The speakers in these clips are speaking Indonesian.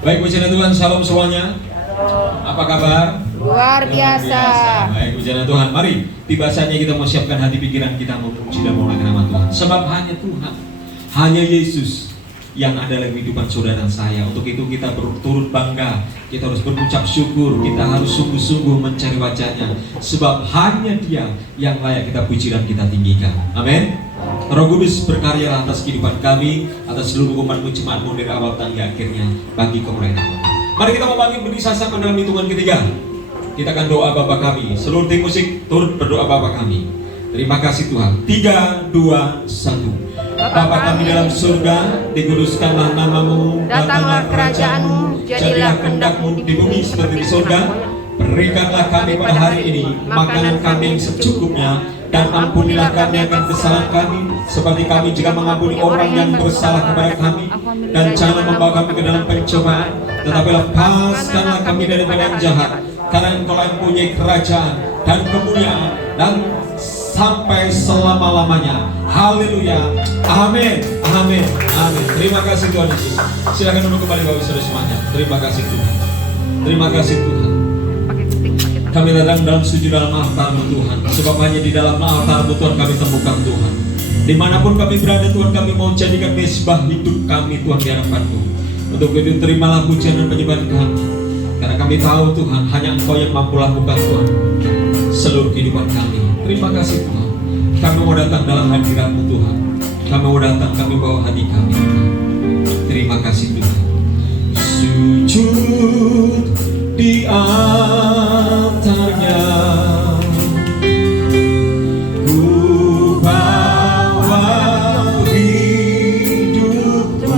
Baik, puji Tuhan, shalom semuanya. Apa kabar? Luar biasa. Baik, puji Tuhan. Mari, tiba saatnya kita mau siapkan hati pikiran kita mau memuji dan memuliakan nama Tuhan. Sebab hanya Tuhan, hanya Yesus yang ada dalam kehidupan saudara dan saya. Untuk itu kita berturut bangga, kita harus berucap syukur, kita harus sungguh-sungguh mencari wajahnya. Sebab hanya Dia yang layak kita puji dan kita tinggikan. Amin. Roh Kudus berkarya atas kehidupan kami, atas seluruh umatmu jemaatmu dari awal hingga akhirnya, bagi kemuliaan nama. Mari kita mau bangkit berdiri sama dalam hitungan ketiga. Kita akan doa Bapa kami. Seluruh tim musik turut berdoa Bapa kami. Terima kasih Tuhan. 3, 2, 1. Bapa kami dalam surga, dikuduskanlah namamu, datanglah kerajaanmu, jadilah kehendak-mu di bumi seperti di surga. Berikanlah kami pada hari ini makanan kami yang secukupnya, dan ampunilah kami akan kesalahan kami, seperti kami juga mengampuni orang yang bersalah kepada kami. Dan jangan membawa kami ke dalam pencobaan, tetapi lepaskanlah kami daripada yang jahat. Karena Engkau yang mempunyai kerajaan dan kemuliaan dan sampai selama-lamanya. Haleluya. Amin. Amin. Amin. Terima kasih Tuhan Yesus. Silakan duduk kembali Bapak Saudara semuanya. Terima kasih Tuhan. Terima kasih Tuhan. Kami datang dalam sujud dalam altar-Mu Tuhan. Sebab hanya di dalam altar-Mu Tuhan kami temukan Tuhan. Dimanapun kami berada Tuhan, kami mau jadikan mesbah hidup kami Tuhan di hadapan-Mu. Untuk itu terimalah pujian dan penyembahan kami. Karena kami tahu Tuhan, hanya Engkau yang mampu lakukan Tuhan seluruh kehidupan kami. Terima kasih Tuhan. Kami mau datang dalam hadirat-Mu Tuhan. Kami mau datang, kami bawa hati kami Tuhan. Terima kasih Tuhan. Sujud di altarnya, ku bawa hidupku,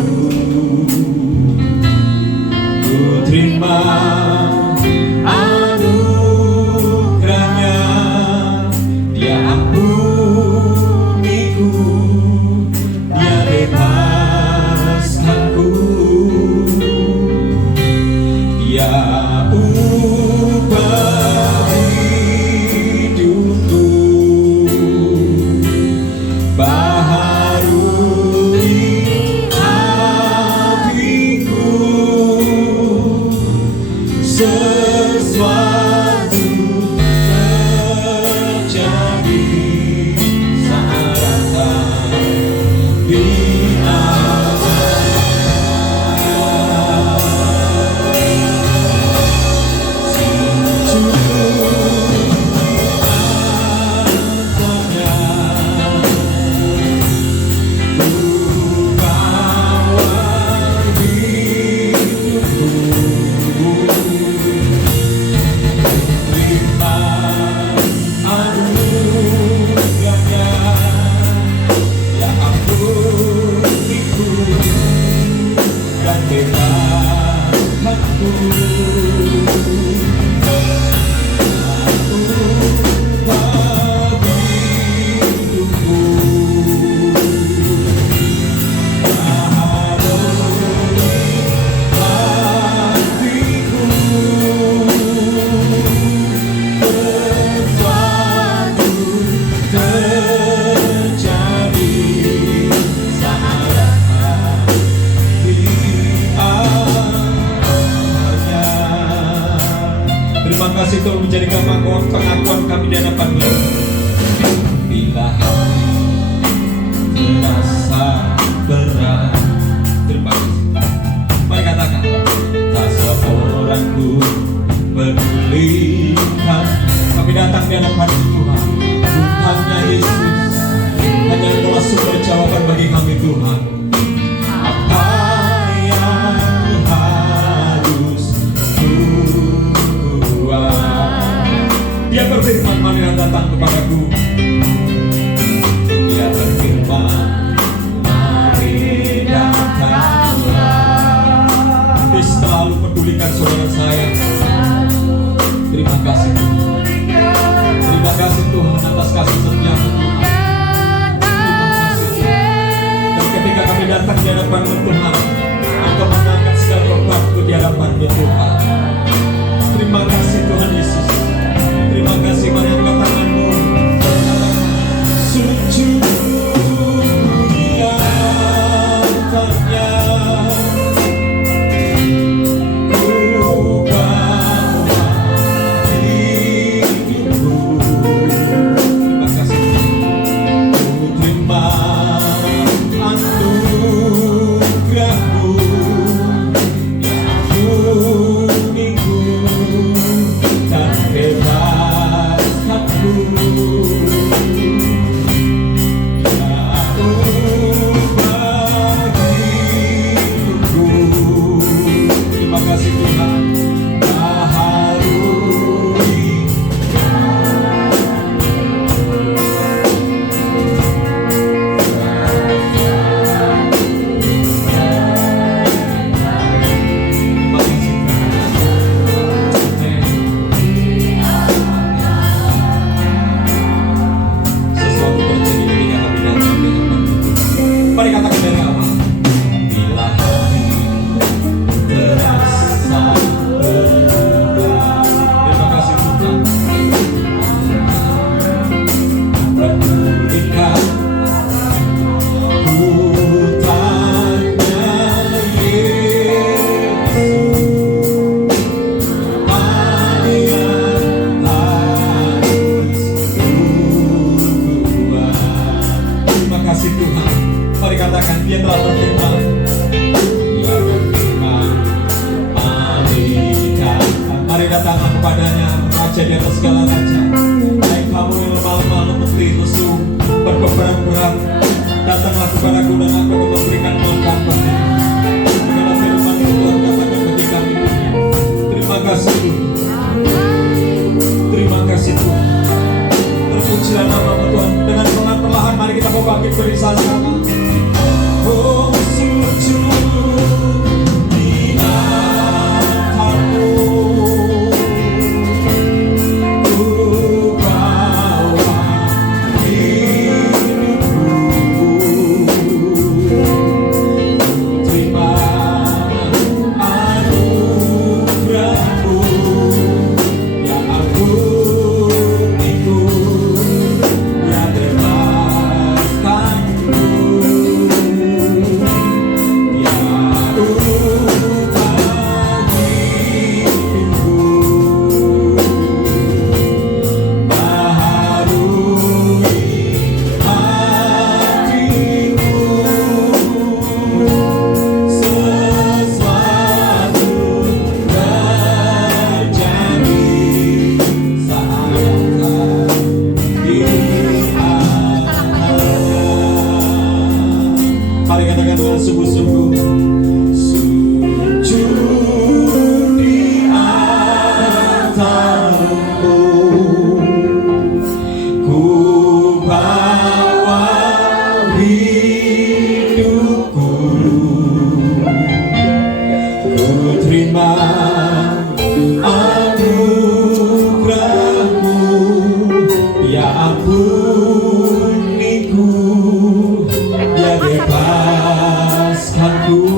ku terima anugerahnya. Dia ampuniku, Dia bebaskanku, Dia ubah hidupku, baharui hatiku, sesuatu terjadi saat datang di menjadikan pengakuan kami di hadapan-Mu. Bila hati terasa berat, terima kasih. Mari katakan, tak seorang pun pedulikan. Kami datang di hadapan Tuhan. Hanya Yesus, hanya Engkau sumber jawaban bagi kami Tuhan. Apa yang harus Dia berfirman, marilah datang kepadaku. Dia berfirman, mari datanglah. Dia selalu pedulikan saudara saya. Terima kasih Tuhan. Terima kasih Tuhan atas kasih setia-Mu Tuhan. Terima kasih. Dan ketika kami datang di hadapan-Mu Tuhan, Engkau mengangkat segala beban-Ku di hadapan-Mu Tuhan. Terima kasih Tuhan Yesus. Terima kasih, mari angkat tanganmu. Sujud di altarnya, Dia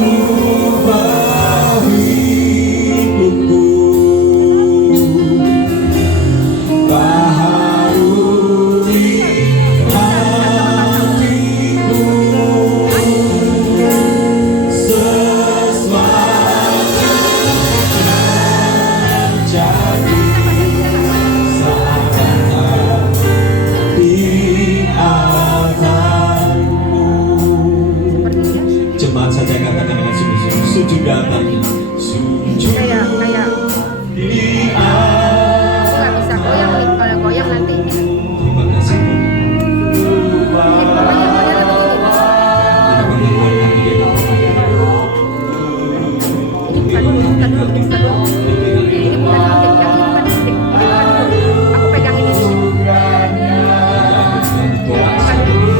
ubah hidupku, baharui hatiku, sesuatu terjadi saat di altarmu. Jemaat saja katakan dengan sungguh-sungguh, sujud di altarnya, sujud kayak di aku nggak bisa goyang nih, kalau goyang nanti Terima kasih Tuhan. pokoknya modelnya begini. Ini bukan Ini bukan dulu, ini bukan dulu. Ini bukan dulu, yang ini bukan dulu, ini bukan dulu. Aku pegang ini dulu. Bukan dulu.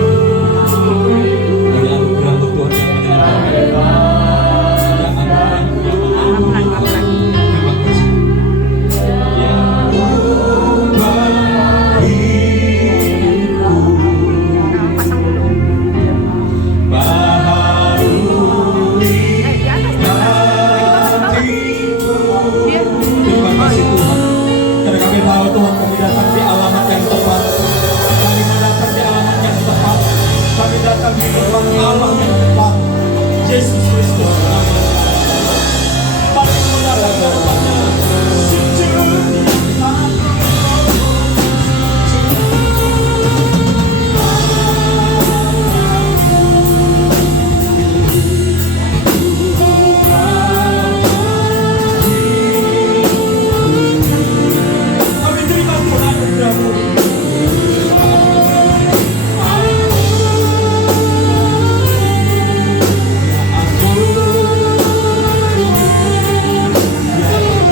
Nah, pasang dulu. Di atas, di atas. Dia. Terima kasih Tuhan, karena kami tahu Tuhan kami datang di alamat yang tepat. Kami datang di alamat yang tepat. Kami datang di depan Allah yang tepat, Yesus Kristus. Kami mendatangkan Pada sujud. Kami terima Tuhan anugerah-Mu. Aku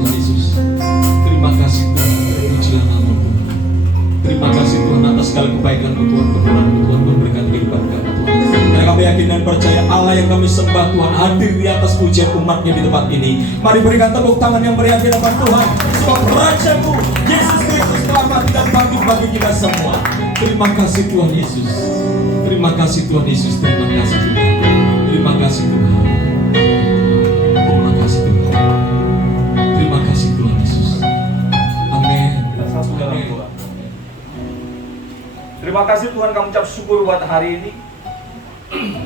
Tuhan Yesus. Terima kasih Tuhan, pujilah nama Tuhan. Terima kasih Tuhan atas segala kebaikan-Mu Tuhan, kemurahan-Mu Tuhan, memberkati kehidupan kami Tuhan. Karena kami yakin dan percaya Allah yang kami sembah Tuhan hadir di atas pujian umatnya di tempat ini. Mari berikan tepuk tangan yang meriah di hadapan Tuhan. Sebab Raja-Mu Yesus Kristus telah mati dan bangkit bagi kita semua. Terima kasih Tuhan Yesus. Terima kasih Tuhan Yesus. Terima kasih Tuhan. Terima kasih Tuhan. Terima kasih Tuhan. Terima kasih Tuhan Yesus. Amin. Kita satu dalam doa. Terima kasih Tuhan, kami ucap syukur buat hari ini.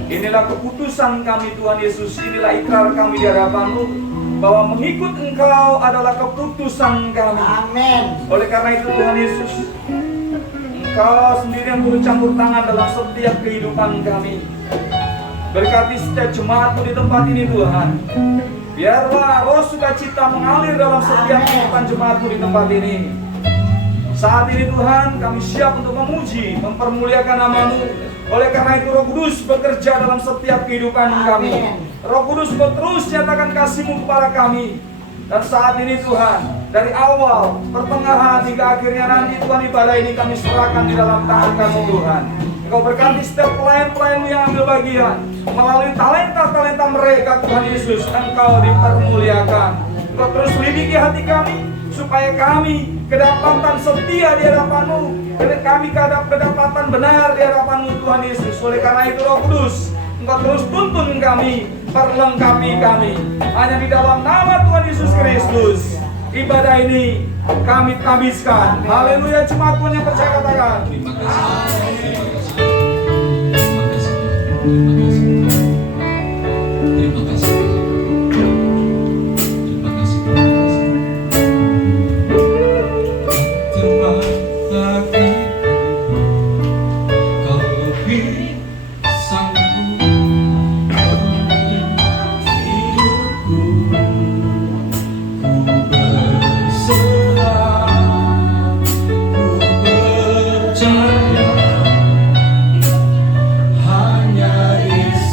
Inilah keputusan kami Tuhan Yesus. Inilah ikrar kami di hadapan-Mu bahwa mengikut Engkau adalah keputusan kami. Amin. Oleh karena itu Tuhan Yesus, Engkau sendiri yang turut campur tangan dalam setiap kehidupan kami. Berkati setiap jemaat-Mu di tempat ini Tuhan. Biarlah roh sukacita mengalir dalam setiap kehidupan jemaat-Mu di tempat ini. Saat ini Tuhan, kami siap untuk memuji, mempermuliakan nama-Mu. Oleh karena itu Roh Kudus bekerja dalam setiap kehidupan kami. Roh Kudus terus nyatakan kasih-Mu kepada kami. Dan saat ini Tuhan, dari awal, pertengahan hingga akhirnya nanti Tuhan, ibadah ini kami serahkan di dalam tangan Kami Tuhan. Engkau berkati setiap pelayan-pelayan yang ambil bagian. Melalui talenta-talenta mereka Tuhan Yesus, Engkau dipermuliakan. Engkau terus lidiki hati kami, supaya kami kedapatan setia di hadapan-Mu, kami kedapatan benar di hadapan-Mu Tuhan Yesus. Oleh karena itu Roh Kudus, Engkau terus tuntun kami, perlengkapi kami. Hanya di dalam nama Tuhan Yesus Kristus, ibadah ini kami habiskan. Haleluya, jemaat Tuhan yang percaya katakan. Terima kasih. Terima kasih. Terima kasih. Terima kasih. Terima kasih. Terima kasih. Terima kasih. Kau lebih sanggup hidupku. Ku berserah. Percaya hanya Yesus.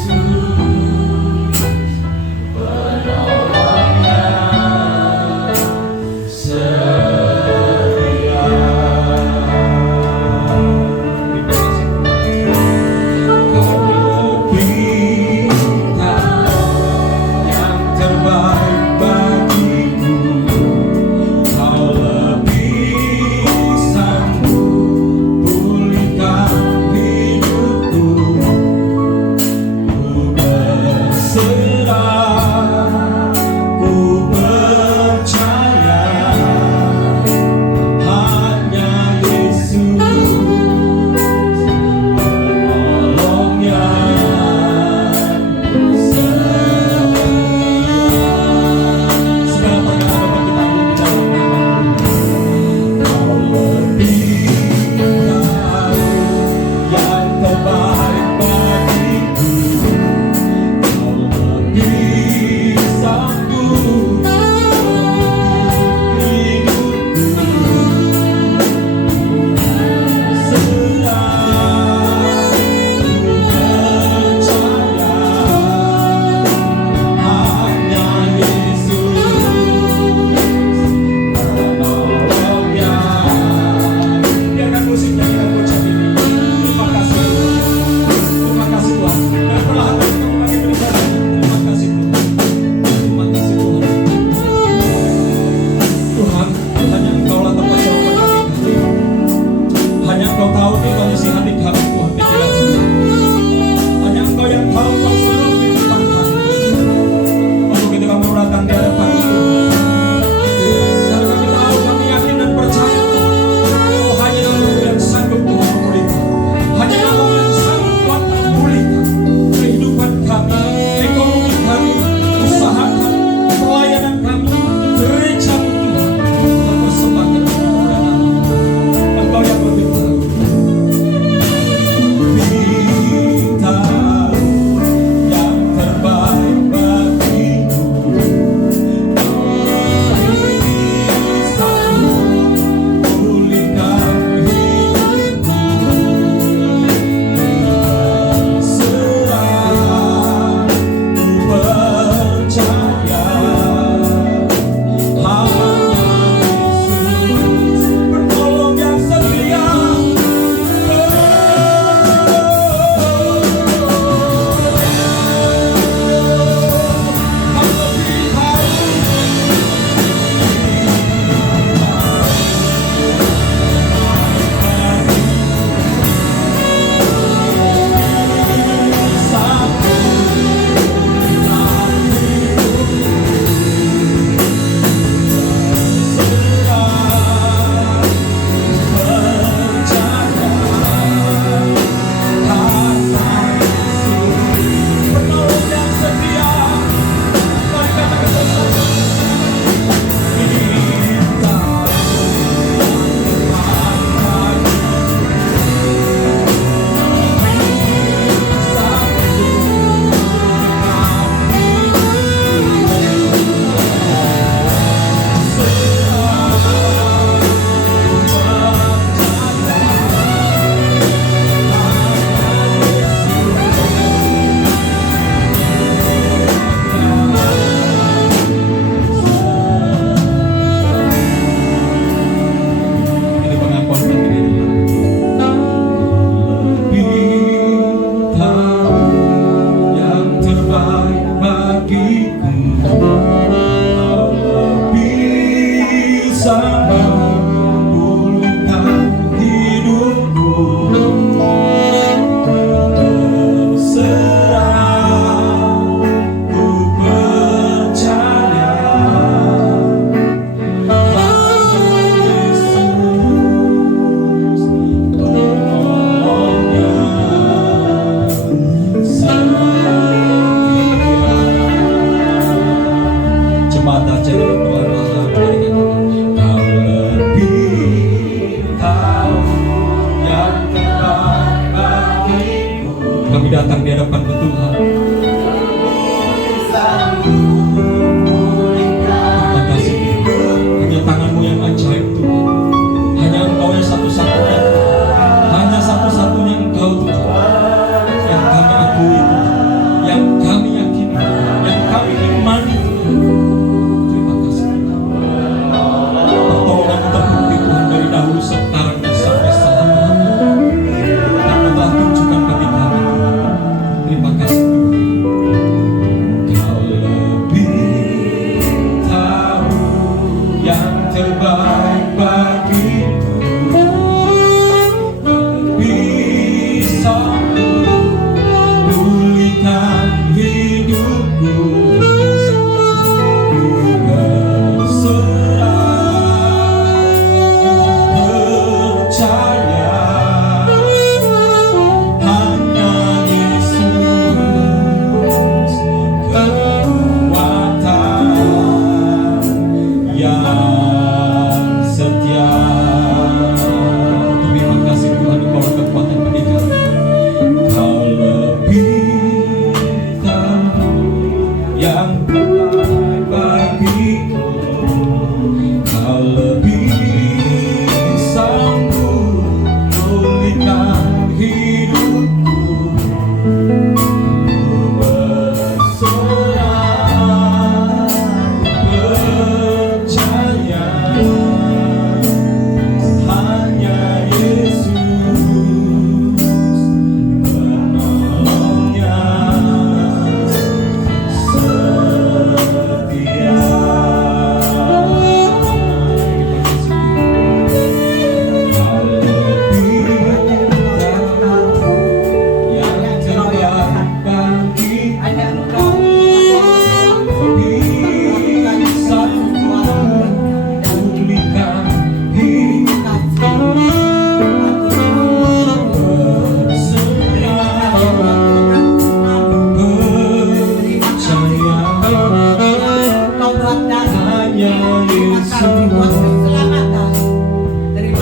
datang di hadapan Tuhan. Terima kasih, hanya tangan-Mu yang ajaib Tuhan. Hanya Engkau yang satu-satunya, hanya satu-satunya Engkau Tuhan, yang kami akui Tuhan, yang kami yakini Tuhan, yang kami imani Tuhan. Terima kasih Tuhan. Pertolongan terbukti Tuhan dari dahulu sekarang dan sampai selama-lamanya, yang Kau telah tunjukkan bagi kami Tuhan. Terima kasih Tuhan. Kau lebih tahu yang terbaik bagiku. Kau lebih sanggup pulihkan hidupku. Ku berserah, percaya hanya Yesus kekuatan yang setia. Terima kasih Tuhan, Engkau kekuatan bagi kami. Kau lebih tahu yang terbaik bagiku. Kau lebih sanggup pulihkan hidupku. Ku berserah, percaya hanya Yesus penolongnya setia. Kau lebih tahu yang terbaik bagiku. Lebih sanggup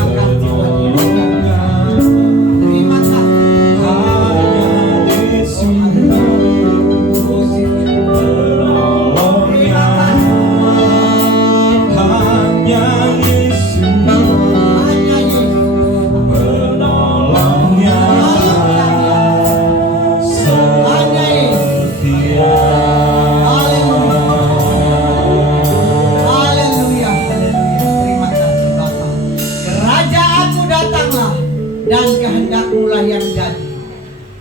pulihkan hidupku. Berserah, percaya hanya Yesus penolongnya. Hanya Yesus penolongnya. Hanya Yesus penolongnya setia. Haleluya, haleluya. Terima kasih Bapa. Kerajaanmu datanglah dan kehendakmu lah yang jadi.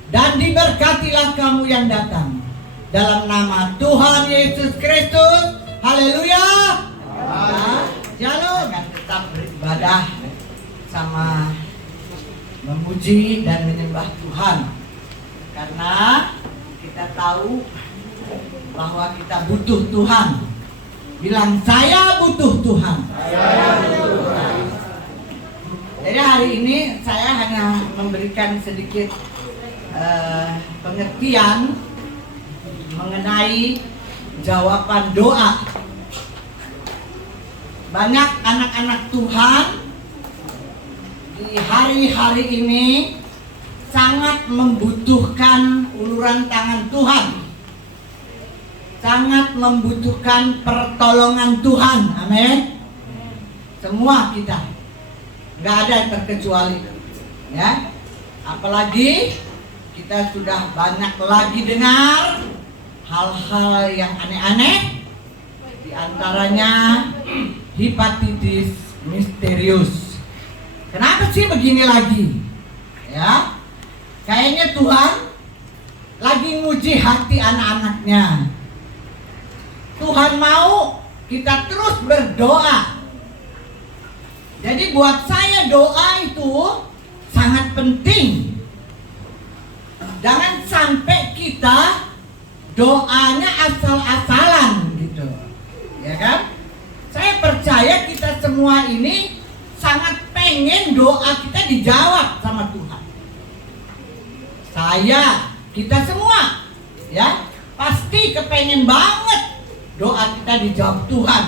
Dan diberkatilah kamu yang datang. Dalam nama Tuhan Yesus Kristus. Haleluya. Shalom. Akan tetap beribadah sama memuji dan menyembah Tuhan. Karena kita tahu bahwa kita butuh Tuhan. Bilang, saya butuh Tuhan. Jadi hari ini saya hanya memberikan sedikit pengertian mengenai jawaban doa. Banyak anak-anak Tuhan di hari-hari ini sangat membutuhkan uluran tangan Tuhan. Sangat membutuhkan pertolongan Tuhan. Amin. Semua kita, nggak ada yang terkecuali, ya. Apalagi kita sudah banyak lagi dengar hal-hal yang aneh-aneh, di antaranya hepatitis misterius. Kenapa sih begini lagi? Ya, kayaknya Tuhan lagi nguji hati anak-anaknya. Tuhan mau kita terus berdoa. Jadi buat saya doa itu sangat penting. Jangan sampai kita doanya asal-asalan gitu, ya kan? Saya percaya kita semua ini sangat pengen doa kita dijawab sama Tuhan. Kita semua, ya, pasti kepengen banget doa kita dijawab Tuhan.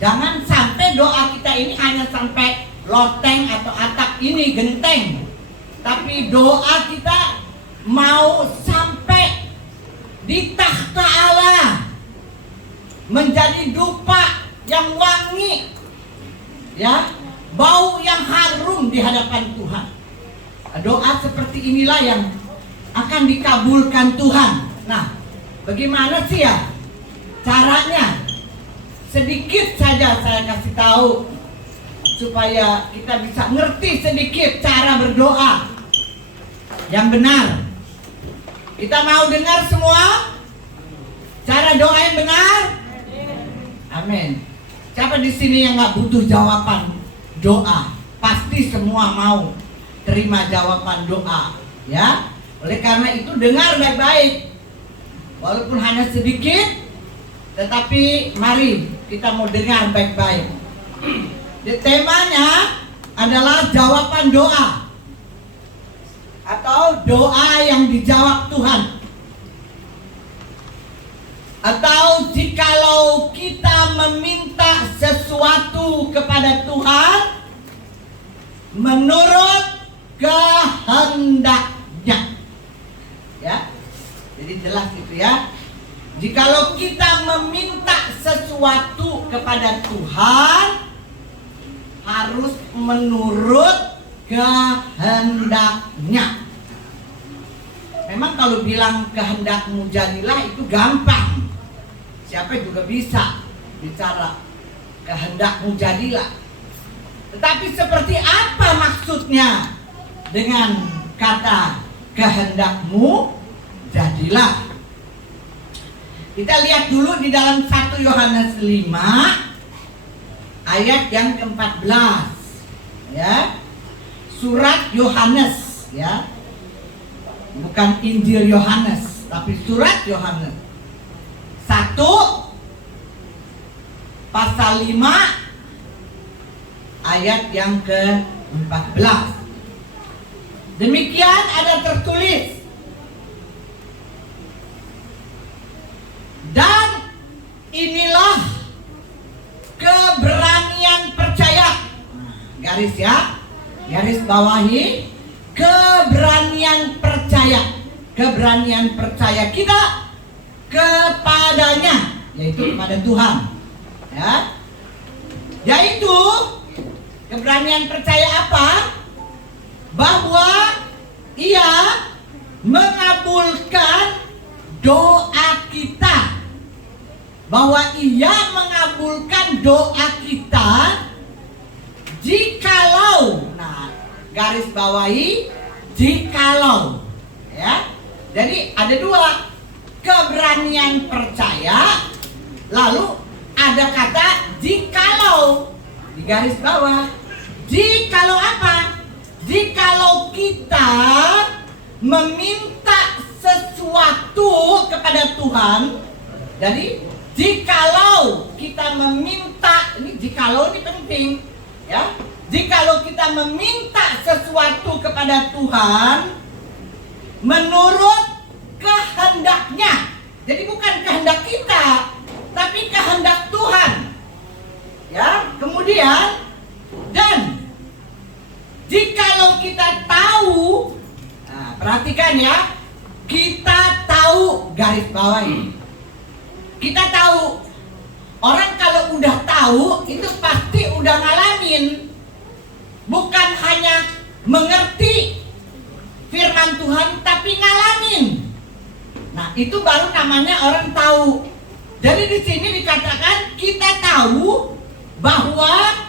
Jangan sampai doa kita ini hanya sampai loteng atau atap ini genteng, tapi doa kita mau di takhta Allah, menjadi dupa yang wangi, ya, bau yang harum di hadapan Tuhan. Doa seperti inilah yang akan dikabulkan Tuhan. Nah, bagaimana sih ya caranya? Sedikit saja saya kasih tahu supaya kita bisa ngerti sedikit cara berdoa yang benar. Kita mau dengar semua cara doa yang benar? Amin. Siapa di sini yang nggak butuh jawaban doa? Pasti semua mau terima jawaban doa, ya. Oleh karena itu dengar baik-baik, walaupun hanya sedikit, tetapi mari kita mau dengar baik-baik. Temanya adalah jawaban doa atau doa yang dijawab Tuhan. Atau jikalau kita meminta sesuatu kepada Tuhan menurut kehendaknya, ya, jadi jelas gitu ya. Jikalau kita meminta sesuatu kepada Tuhan harus menurut kehendaknya. Memang kalau bilang kehendakmu jadilah itu gampang. Siapa juga bisa bicara kehendakmu jadilah. Tetapi seperti apa maksudnya dengan kata kehendakmu jadilah? Kita lihat dulu di dalam 1 Yohanes 5 ayat yang ke-14, ya. Surat Yohanes, ya. Bukan Injil Yohanes, tapi surat Yohanes 1 pasal 5 ayat yang ke-14. Demikian ada tertulis, dan inilah keberanian percaya. Garis ya, garis bawahi, keberanian percaya. Keberanian percaya kita kepadanya, yaitu kepada Tuhan, ya. Yaitu keberanian percaya apa? Bahwa Ia mengabulkan doa kita. Bahwa Ia mengabulkan doa kita jikalau, nah, garis bawahi jikalau, ya. Jadi ada dua, keberanian percaya, lalu ada kata jikalau di garis bawah. Jikalau apa? Jikalau kita meminta sesuatu kepada Tuhan. Jadi jikalau kita meminta, ini jikalau ini penting, ya. Jikalau kita meminta sesuatu kepada Tuhan menurut kehendaknya. Jadi bukan kehendak kita, tapi kehendak Tuhan. Ya, kemudian dan jikalau kita tahu, nah, perhatikan ya, kita tahu, garis bawah ini. Kita tahu, orang kalau udah tahu itu pasti udah ngalamin, bukan hanya mengerti firman Tuhan tapi ngalamin. Nah, itu baru namanya orang tahu. Jadi di sini dikatakan kita tahu bahwa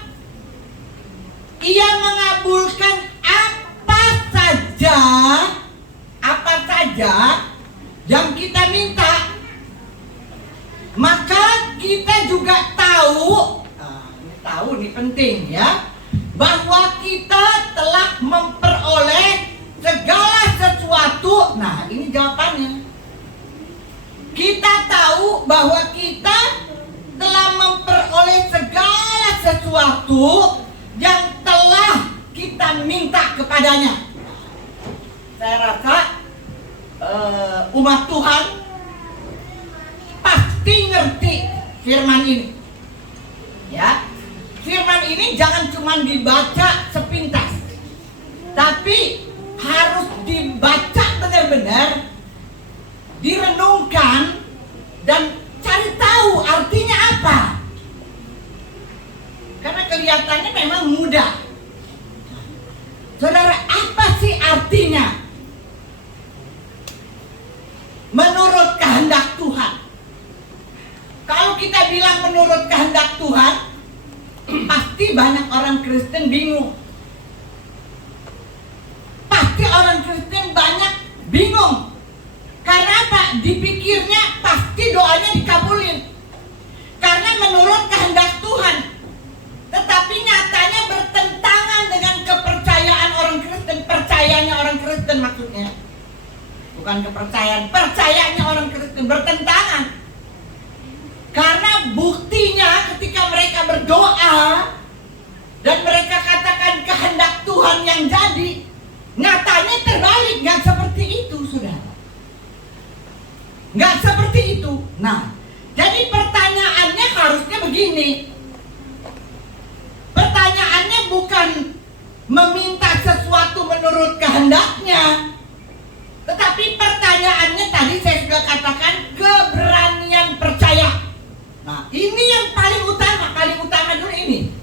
Ia mengabulkan apa saja yang kita minta. Maka kita juga tahu, tahu ini penting ya, bahwa kita telah memperoleh segala sesuatu. Nah, ini jawabannya. Kita tahu bahwa kita telah memperoleh segala sesuatu yang telah kita minta kepadanya. Saya rasa umat Tuhan pasti ngerti firman ini, ya. Firman ini jangan cuma dibaca sepintas, tapi harus dibaca benar-benar direnungkan dan cari tahu artinya apa. Karena kelihatannya memang mudah. Saudara, apa sih artinya menurut kehendak Tuhan? Kalau kita bilang menurut kehendak Tuhan, pasti banyak orang Kristen bingung. Pasti orang Kristen banyak bingung. Karena apa? Dipikirnya pasti doanya dikabulin. Karena menurut kehendak Tuhan. Tetapi nyatanya bertentangan dengan kepercayaan orang Kristen. Percayanya orang Kristen maksudnya. Bukan kepercayaan, percayanya orang Kristen bertentangan. Karena buktinya ketika mereka berdoa dan mereka katakan kehendak Tuhan yang jadi, nyatanya terbalik, nggak seperti itu, saudara. Nggak seperti itu. Nah, jadi pertanyaannya harusnya begini. Pertanyaannya bukan meminta sesuatu menurut kehendaknya, tetapi pertanyaannya tadi saya sudah katakan keberanian percaya. Nah, ini yang paling utama dulu ini.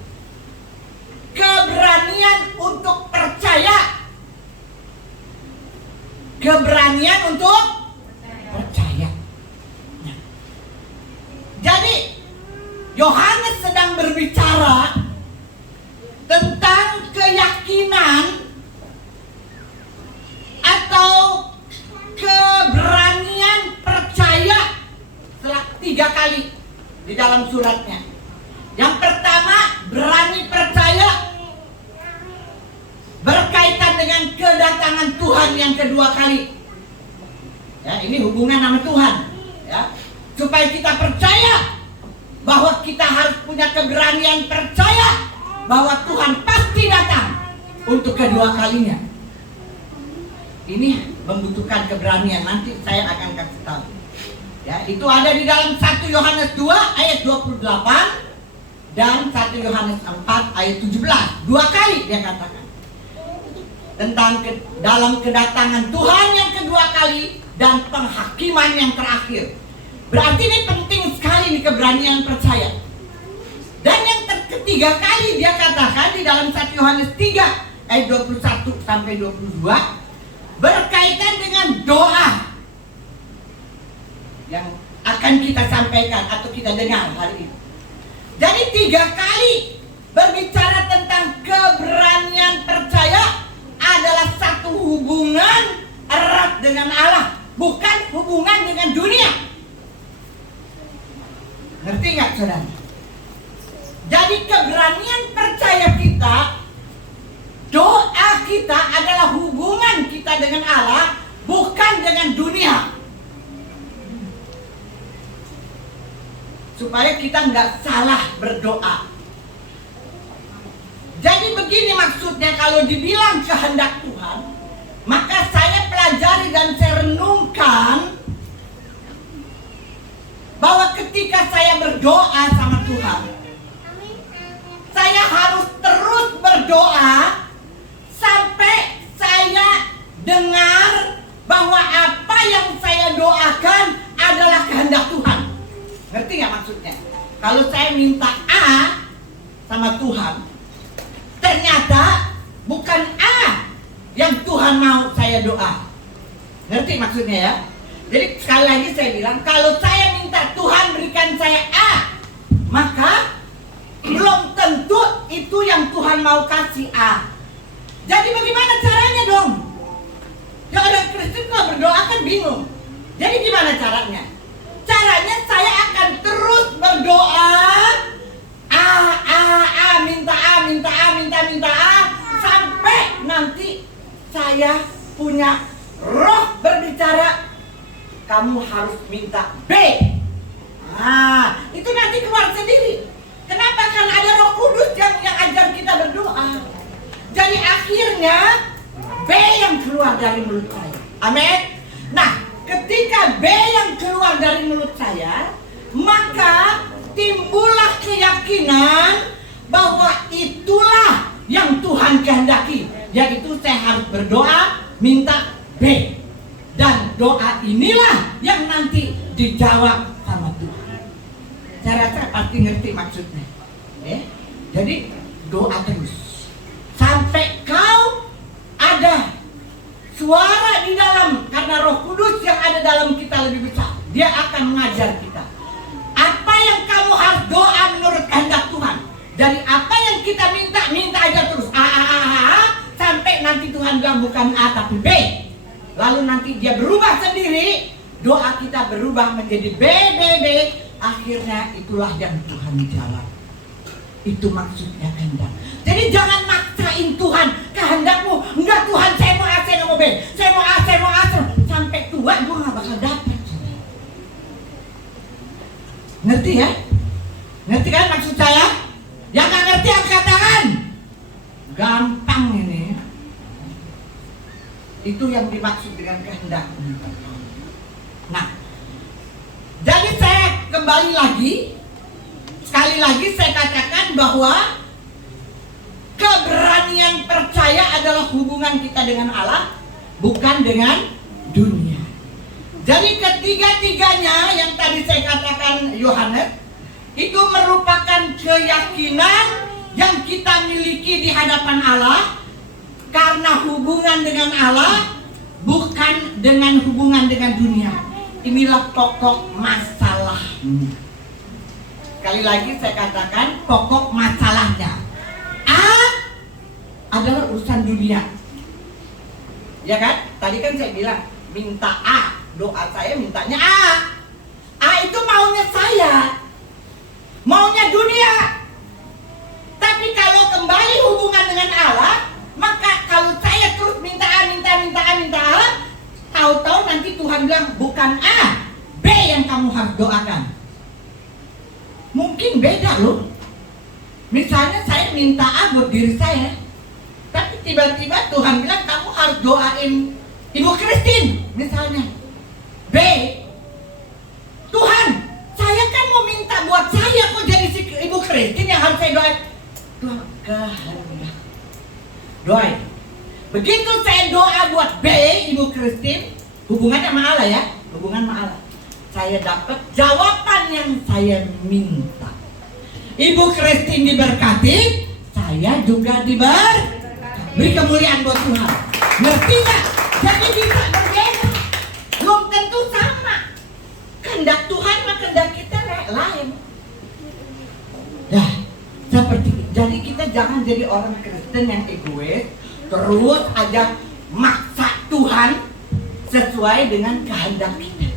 Keberanian untuk percaya. Keberanian untuk percaya. Nah, jadi Yohanes sedang berbicara tentang keyakinan atau keberanian percaya setelah 3 kali di dalam suratnya. Yang pertama, berani percaya berkaitan dengan kedatangan Tuhan yang kedua kali. Ya, ini hubungan sama Tuhan. Ya, supaya kita percaya bahwa kita harus punya keberanian percaya bahwa Tuhan pasti datang untuk kedua kalinya. Ini membutuhkan keberanian. Nanti saya akan kasih tahu. Ya, itu ada di dalam 1 Yohanes 2 ayat 28 dan 1 Yohanes 4 ayat 17. 2 kali dia katakan tentang dalam kedatangan Tuhan yang kedua kali dan penghakiman yang terakhir. Berarti ini penting sekali nih keberanian percaya. Dan yang ketiga kali dia katakan di dalam 1 Yohanes 3 ayat 21 sampai 22 berkaitan dengan doa yang akan kita sampaikan atau kita dengar hari ini. Jadi 3 kali berbicara tentang keberanian percaya adalah satu hubungan erat dengan Allah, bukan hubungan dengan dunia. Ngerti nggak, saudara? Jadi keberanian percaya kita, doa kita adalah hubungan kita dengan Allah, bukan dengan dunia. Supaya kita nggak salah berdoa. Jadi begini maksudnya, kalau dibilang kehendak Tuhan, maka saya pelajari dan saya renungkan bahwa ketika saya berdoa sama Tuhan, saya harus terus berdoa sampai saya dengar bahwa apa yang saya doakan adalah kehendak Tuhan. Ngerti gak maksudnya? Kalau saya minta A sama Tuhan, ternyata bukan A yang Tuhan mau saya doa. Ngerti maksudnya ya? Jadi sekali lagi saya bilang, kalau saya minta Tuhan berikan saya A, maka belum tentu itu yang Tuhan mau kasih A. Jadi bagaimana caranya dong? Ya orang Kristen kalau berdoa kan bingung. Jadi gimana caranya? Caranya saya akan terus berdoa minta A sampai nanti saya punya roh berbicara, kamu harus minta B. Nah, itu nanti keluar sendiri. Kenapa? Karena ada Roh Kudus yang ajar kita berdoa. Jadi akhirnya B yang keluar dari mulut saya. Amin. Nah, ketika B yang keluar dari mulut saya, maka timbullah keyakinan bahwa itulah yang Tuhan kehendaki, yaitu saya harus berdoa minta B. Dan doa inilah yang nanti dijawab sama Tuhan. Saya rasa pasti ngerti maksudnya. Jadi doa terus sampai kau ada suara di dalam, karena Roh Kudus yang ada dalam kita lebih besar. Dia akan mengajar kita apa yang kamu harus doa menurut kehendak Tuhan. Dari apa yang kita minta aja terus sampai nanti Tuhan bilang bukan A tapi B. Lalu nanti dia berubah sendiri, doa kita berubah menjadi B. Akhirnya itulah yang Tuhan jawab. Itu maksudnya kehendak. Jadi jangan maksain Tuhan kehendakmu. Enggak Tuhan, saya mau A, saya nggak mau B. Saya mau A, saya mau A. Sampai tua gue nggak bakal dapet. Ngerti ya? Ngerti kan maksud saya? Yang nggak ngerti angkat tangan. Gampang ini. Itu yang dimaksud dengan kehendak. Nah, jadi saya kembali lagi. Sekali lagi saya katakan bahwa keberanian percaya adalah hubungan kita dengan Allah, bukan dengan dunia. Jadi ketiga-tiganya yang tadi saya katakan Yohanes, itu merupakan keyakinan yang kita miliki di hadapan Allah karena hubungan dengan Allah, bukan dengan hubungan dengan dunia. Inilah pokok masalahnya. Sekali lagi saya katakan pokok masalahnya. A adalah urusan dunia. Ya kan? Tadi kan saya bilang minta A, doa saya mintanya A. A itu maunya saya, maunya dunia. Tapi kalau kembali hubungan dengan Allah, maka kalau saya terus minta A, tahu-tahu nanti Tuhan bilang bukan A, B yang kamu harus doakan. Mungkin beda loh. Misalnya saya minta A buat diri saya, tapi tiba-tiba Tuhan bilang kamu harus doain Ibu Christine misalnya. B, Tuhan, saya kan mau minta buat saya, kok jadi si Ibu Christine yang harus saya doain. Tuhan, kehendak. Doain. Begitu saya doa buat B, Ibu Christine, hubungannya sama Allah ya, hubungan sama Allah. Saya dapat jawaban yang saya minta. Ibu Christine diberkati, saya juga beri kemuliaan buat Tuhan. Ngerti gak? Jadi bisa berbeda. Belum tentu sama. Kehendak Tuhan sama kehendak kita lain. Nah, seperti jadi kita jangan jadi orang Kristen yang egois, terus aja maksa Tuhan sesuai dengan kehendak kita.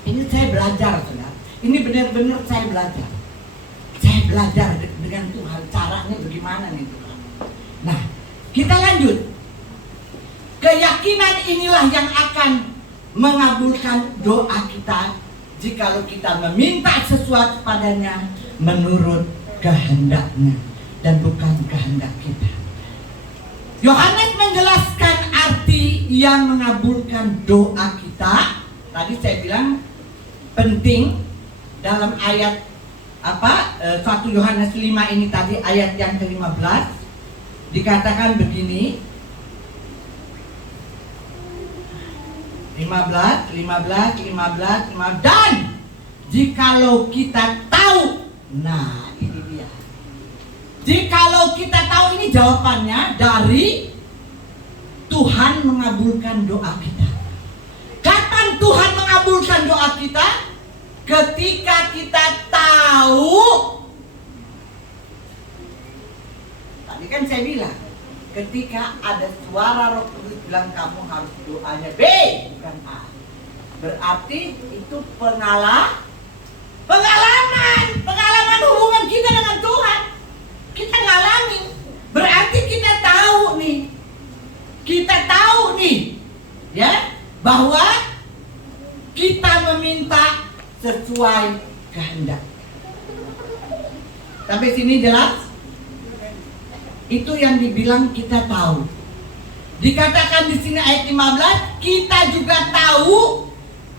Ini saya belajar, saudara. Ini benar-benar saya belajar. Saya belajar dengan Tuhan, caranya bagaimana nih Tuhan. Nah, kita lanjut. Keyakinan inilah yang akan mengabulkan doa kita jikalau kita meminta sesuatu padanya menurut kehendaknya dan bukan kehendak kita. Yohanes menjelaskan arti yang mengabulkan doa kita. Tadi saya bilang penting dalam ayat 1 Yohanes 5 ini tadi ayat yang ke-15 dikatakan begini. 15 dan jikalau kita tahu, nah ini dia. Jikalau kita tahu, ini jawabannya dari Tuhan mengabulkan doa kita. Kapan Tuhan mengabulkan doa kita? Ketika kita tahu. Tadi kan saya bilang, ketika ada suara Roh Kudus bilang kamu harus doanya B, bukan A. Berarti itu pengalaman hubungan kita dengan Tuhan. Kita ngalamin. Berarti kita tahu nih, ya, bahwa kita meminta sesuai kehendak. Sampai sini jelas? Itu yang dibilang kita tahu. Dikatakan di sini ayat 15, kita juga tahu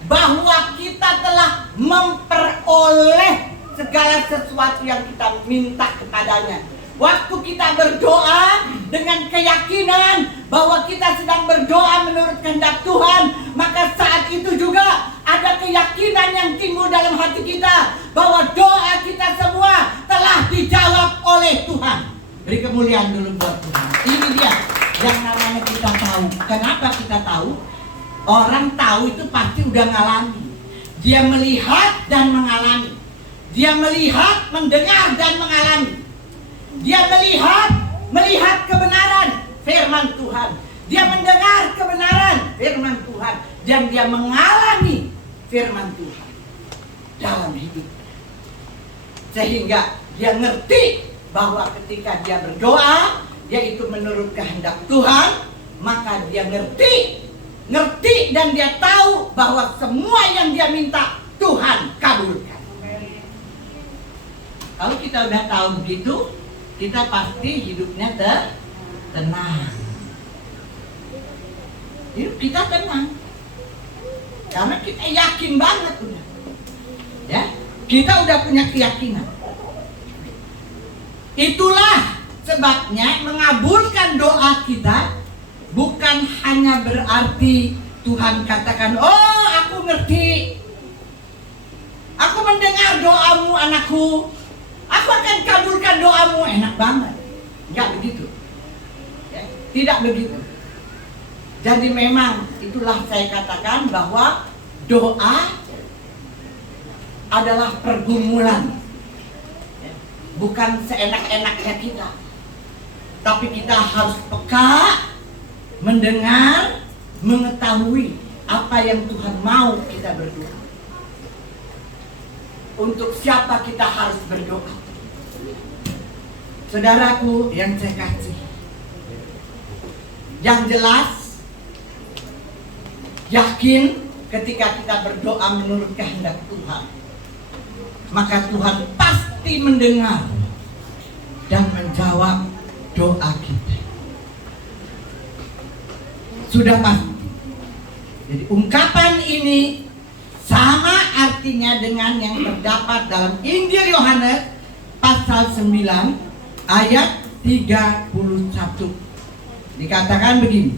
bahwa kita telah memperoleh segala sesuatu yang kita minta kepadanya. waktu kita berdoa dengan keyakinan bahwa kita sedang berdoa menurut kehendak Tuhan, maka saat itu juga ada keyakinan yang timbul dalam hati kita bahwa doa kita semua telah dijawab oleh Tuhan. Beri kemuliaan dulu buat Tuhan. Ini dia yang namanya kita tahu. Kenapa kita tahu? Orang tahu itu pasti udah ngalami. Dia melihat dan mengalami. Dia melihat, mendengar dan mengalami. Dia melihat kebenaran firman Tuhan. Dia mendengar kebenaran firman Tuhan, dan dia mengalami firman Tuhan dalam hidup. Sehingga dia ngerti bahwa ketika dia berdoa, yaitu menurut kehendak Tuhan, maka dia ngerti dan dia tahu bahwa semua yang dia minta Tuhan kabulkan. Kalau kita udah tahu begitu, kita pasti hidupnya tenang. Hidup kita tenang karena kita yakin banget udah. Ya, kita udah punya keyakinan. Itulah sebabnya mengabulkan doa kita bukan hanya berarti Tuhan katakan, "Oh, aku ngerti. Aku mendengar doamu anakku. Aku akan kabulkan doamu." Enak banget. Enggak begitu. Ya, tidak begitu. Jadi memang itulah saya katakan bahwa doa adalah pergumulan. Ya, bukan seenak-enaknya kita. Tapi kita harus peka, mendengar, mengetahui apa yang Tuhan mau kita berdoa. Untuk siapa kita harus berdoa? Saudaraku yang saya kasih, yang jelas, yakin ketika kita berdoa menurut kehendak Tuhan, maka Tuhan pasti mendengar dan menjawab doa kita. Sudah pasti. Jadi ungkapan ini sama artinya dengan yang terdapat dalam Injil Yohanes pasal 9 ayat 31. Dikatakan begini,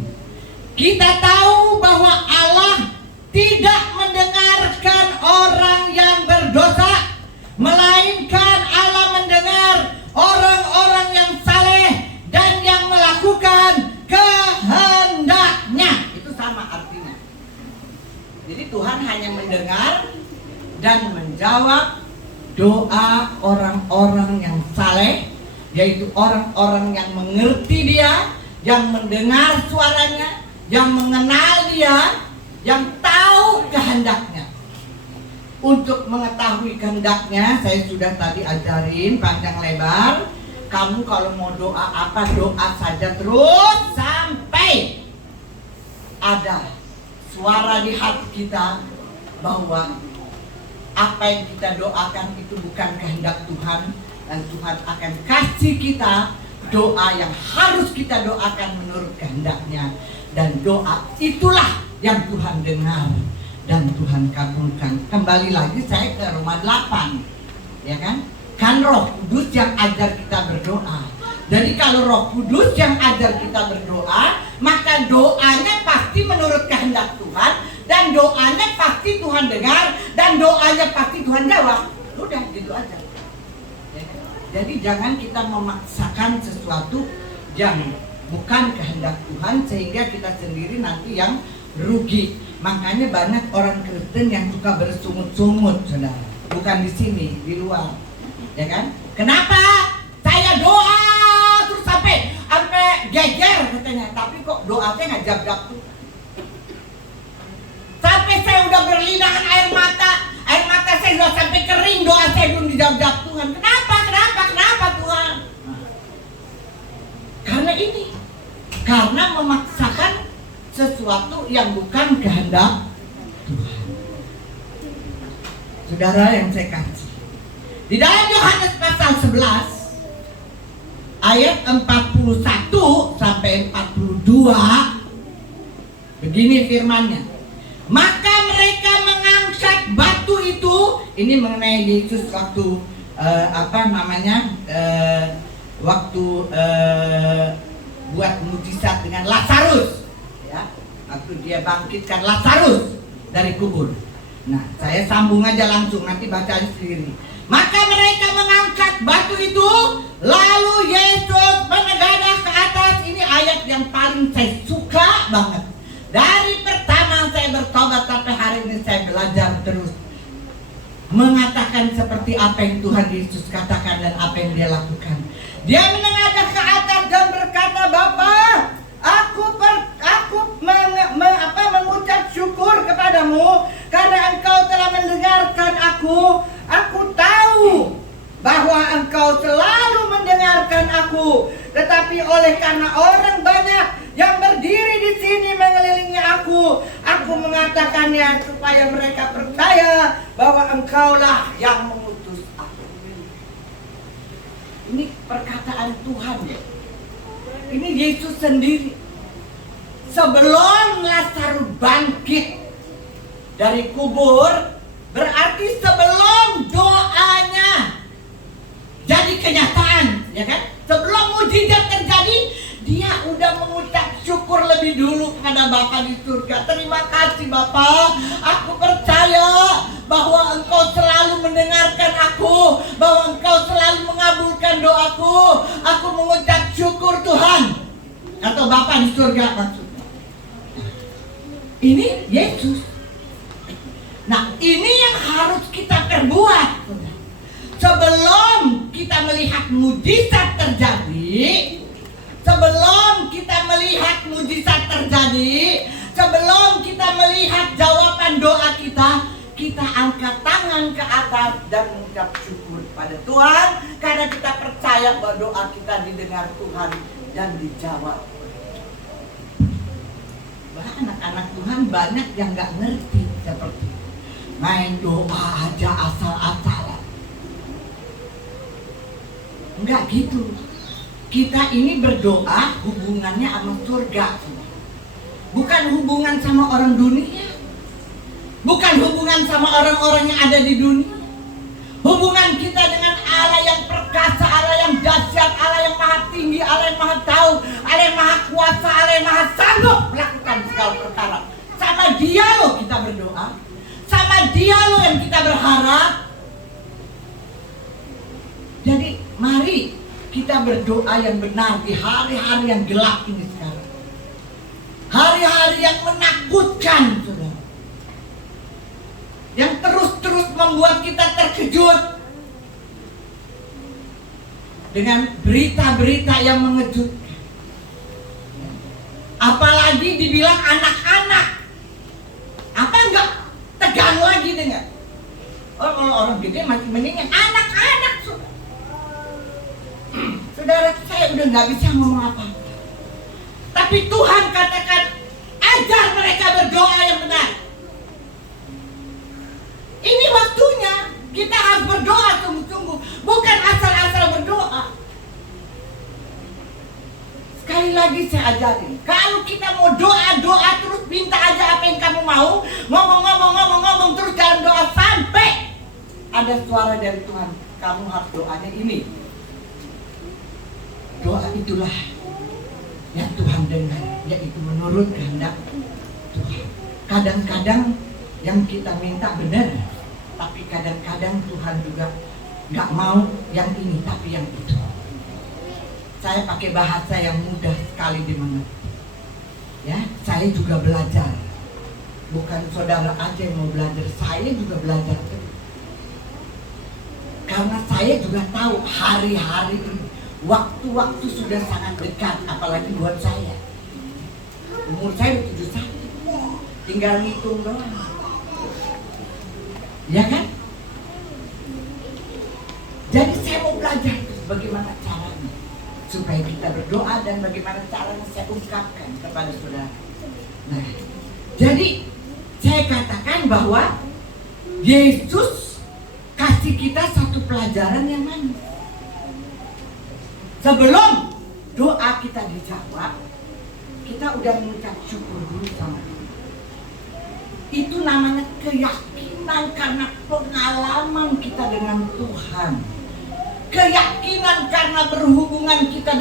kita tahu bahwa Allah tidak mendengarkan orang yang berdosa, melainkan Allah mendengar orang-orang yang saleh dan yang melakukan kehendaknya. Itu sama artinya. Jadi Tuhan hanya mendengar dan menjawab doa orang-orang yang saleh, yaitu orang-orang yang mengerti Dia, yang mendengar suaranya, yang mengenal Dia, yang tahu kehendaknya. Untuk mengetahui kehendaknya, saya sudah tadi ajarin panjang lebar. Kamu kalau mau doa apa, doa saja terus sampai ada suara di hati kita bahwa apa yang kita doakan itu bukan kehendak Tuhan, dan Tuhan akan kasih kita doa yang harus kita doakan menurut kehendaknya. Dan doa itulah yang Tuhan dengar dan Tuhan kabulkan. Kembali lagi saya ke Roma 8, ya kan? Kan Roh Kudus yang ajar kita berdoa. Jadi kalau Roh Kudus yang ajar kita berdoa, maka doanya pasti menurut kehendak Tuhan, dan doanya pasti Tuhan dengar, dan doanya pasti Tuhan jawab. Udah gitu aja. Jadi jangan kita memaksakan sesuatu yang bukan kehendak Tuhan sehingga kita sendiri nanti yang rugi. Makanya banyak orang Kristen yang suka bersungut-sungut, saudara. Bukan di sini, di luar, ya kan? Kenapa? Saya doa terus sampai geger katanya, tapi kok doa saya nggak jawab tuh. Sampai saya udah berlinangan air mata saya sudah sampai kering, doa saya belum dijawab Tuhan. Kenapa Tuhan? Karena ini, karena memaksakan sesuatu yang bukan kehendak Tuhan. Saudara yang saya kasih, di dalam Yohanes pasal 11 ayat 41 sampai 42 begini firman-Nya. Maka mereka mengangkat batu itu, ini mengenai Yesus waktu waktu buat mujizat dengan Lazarus, ya, waktu dia bangkitkan Lazarus dari kubur. Nah, saya sambung aja langsung, nanti baca sendiri. Maka mereka mengangkat batu itu, lalu Yesus menengadah ke atas. Ini ayat yang paling saya suka banget. Dari pertama saya bertobat sampai hari ini saya belajar terus mengatakan seperti apa yang Tuhan Yesus katakan dan apa yang dia lakukan. Dia menengadah ke atas dan berkata, Bapa, aku mengucap syukur kepadamu karena engkau telah mendengarkan aku. Aku tahu bahwa engkau selalu mendengarkan aku, tetapi oleh karena orang banyak yang berdiri di sini mengelilingi aku mengatakannya supaya mereka percaya bahwa engkaulah yang mengutus aku. Ini perkataan Tuhan ya. Ini Yesus sendiri. Sebelum Lazarus bangkit dari kubur, berarti sebelum doanya jadi kenyataan, ya kan? Sebelum mujizat terjadi, dia udah mengucap syukur lebih dulu kepada Bapa di surga. Terima kasih Bapa, aku percaya bahwa engkau selalu mendengarkan aku, bahwa engkau selalu mengabulkan doaku. Aku mengucap syukur Tuhan. Atau Bapa di surga maksudnya. Ini Yesus. Nah, ini yang harus kita perbuat. Sebelum kita melihat mujizat terjadi, sebelum kita melihat melihat jawaban doa kita, kita angkat tangan ke atas dan mengucap syukur pada Tuhan karena kita percaya bahwa doa kita didengar Tuhan dan dijawab. Bahkan anak-anak Tuhan banyak yang nggak ngerti seperti itu. Main doa aja asal-asalan. Enggak gitu. Kita ini berdoa hubungannya sama surga. Bukan hubungan sama orang dunia. Bukan hubungan sama orang-orang yang ada di dunia. Hubungan kita dengan Allah yang perkasa, Allah yang dahsyat, Allah yang maha tinggi, Allah yang maha tahu, Allah yang maha kuasa, Allah yang maha sanggup melakukan segala perkara. Sama Dia loh kita berdoa. Sama Dia loh yang kita berharap. Jadi mari kita berdoa yang benar di hari-hari yang gelap ini sekarang. Hari-hari yang menakutkan, saudara. Yang terus-terus membuat kita terkejut dengan berita-berita yang mengejutkan. Apalagi dibilang anak-anak. Apa enggak tegang lagi dengar? Oh, kalau orang gede masih mendingan anak-anak, saudara. Saudara, saya udah nggak bisa ngomong apa. Tapi Tuhan katakan, ajar mereka berdoa yang benar. Ini waktunya kita harus berdoa sungguh-sungguh, bukan asal-asal berdoa. Sekali lagi saya ajarin, kalau kita mau doa terus minta aja apa yang kamu mau, ngomong terus dalam doa sampai ada suara dari Tuhan, kamu harus doanya ini. Doa itulah yang Tuhan dengar, yaitu menurut kehendak Tuhan. Kadang-kadang yang kita minta benar, tapi kadang-kadang Tuhan juga nggak mau yang ini, tapi yang itu. Saya pakai bahasa yang mudah sekali dimengerti. Ya, saya juga belajar. Bukan saudara aja yang mau belajar, saya juga belajar terus. Karena saya juga tahu hari-hari ini, waktu-waktu sudah sangat dekat, apalagi buat saya. Umur saya 71, tinggal ngitung doang. Ya kan? Jadi saya mau belajar bagaimana caranya supaya kita berdoa dan bagaimana caranya saya ungkapkan kepada saudara. Nah, jadi saya katakan bahwa Yesus kasih kita satu pelajaran yang manis. Sebelum doa kita dijawab, kita udah mengucap syukur dulu sama Tuhan. Itu namanya keyakinan karena pengalaman kita dengan Tuhan. keyakinan karena berhubungan kita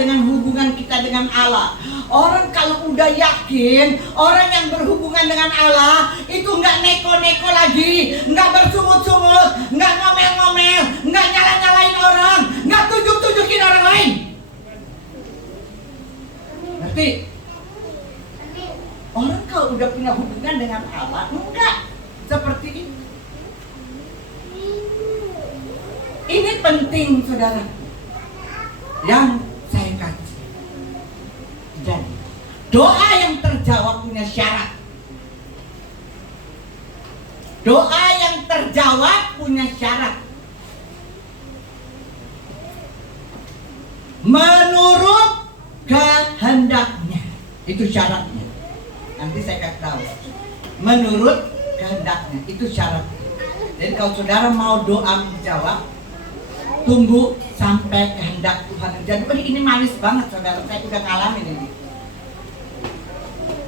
dengan Allah. Orang kalau udah yakin, orang yang berhubungan dengan Allah itu nggak neko-neko lagi, nggak bersungut-sungut, nggak ngomel-ngomel, nggak nyala-nyalain orang, nggak tujuk-tujukin orang lain. Ngerti? Orang kalau udah punya hubungan dengan Allah, enggak seperti ini. Ini penting, saudara, yang saya kasih. Jadi, doa yang terjawab punya syarat. Doa yang terjawab punya syarat. Menurut kehendaknya. Itu syaratnya. Nanti saya kasih tahu. Menurut kehendaknya. Itu syaratnya. Jadi kalau saudara mau doa dijawab, tunggu sampai kehendak Tuhan terjadi. Ini manis banget, saudara. Saya udah ngalamin ini.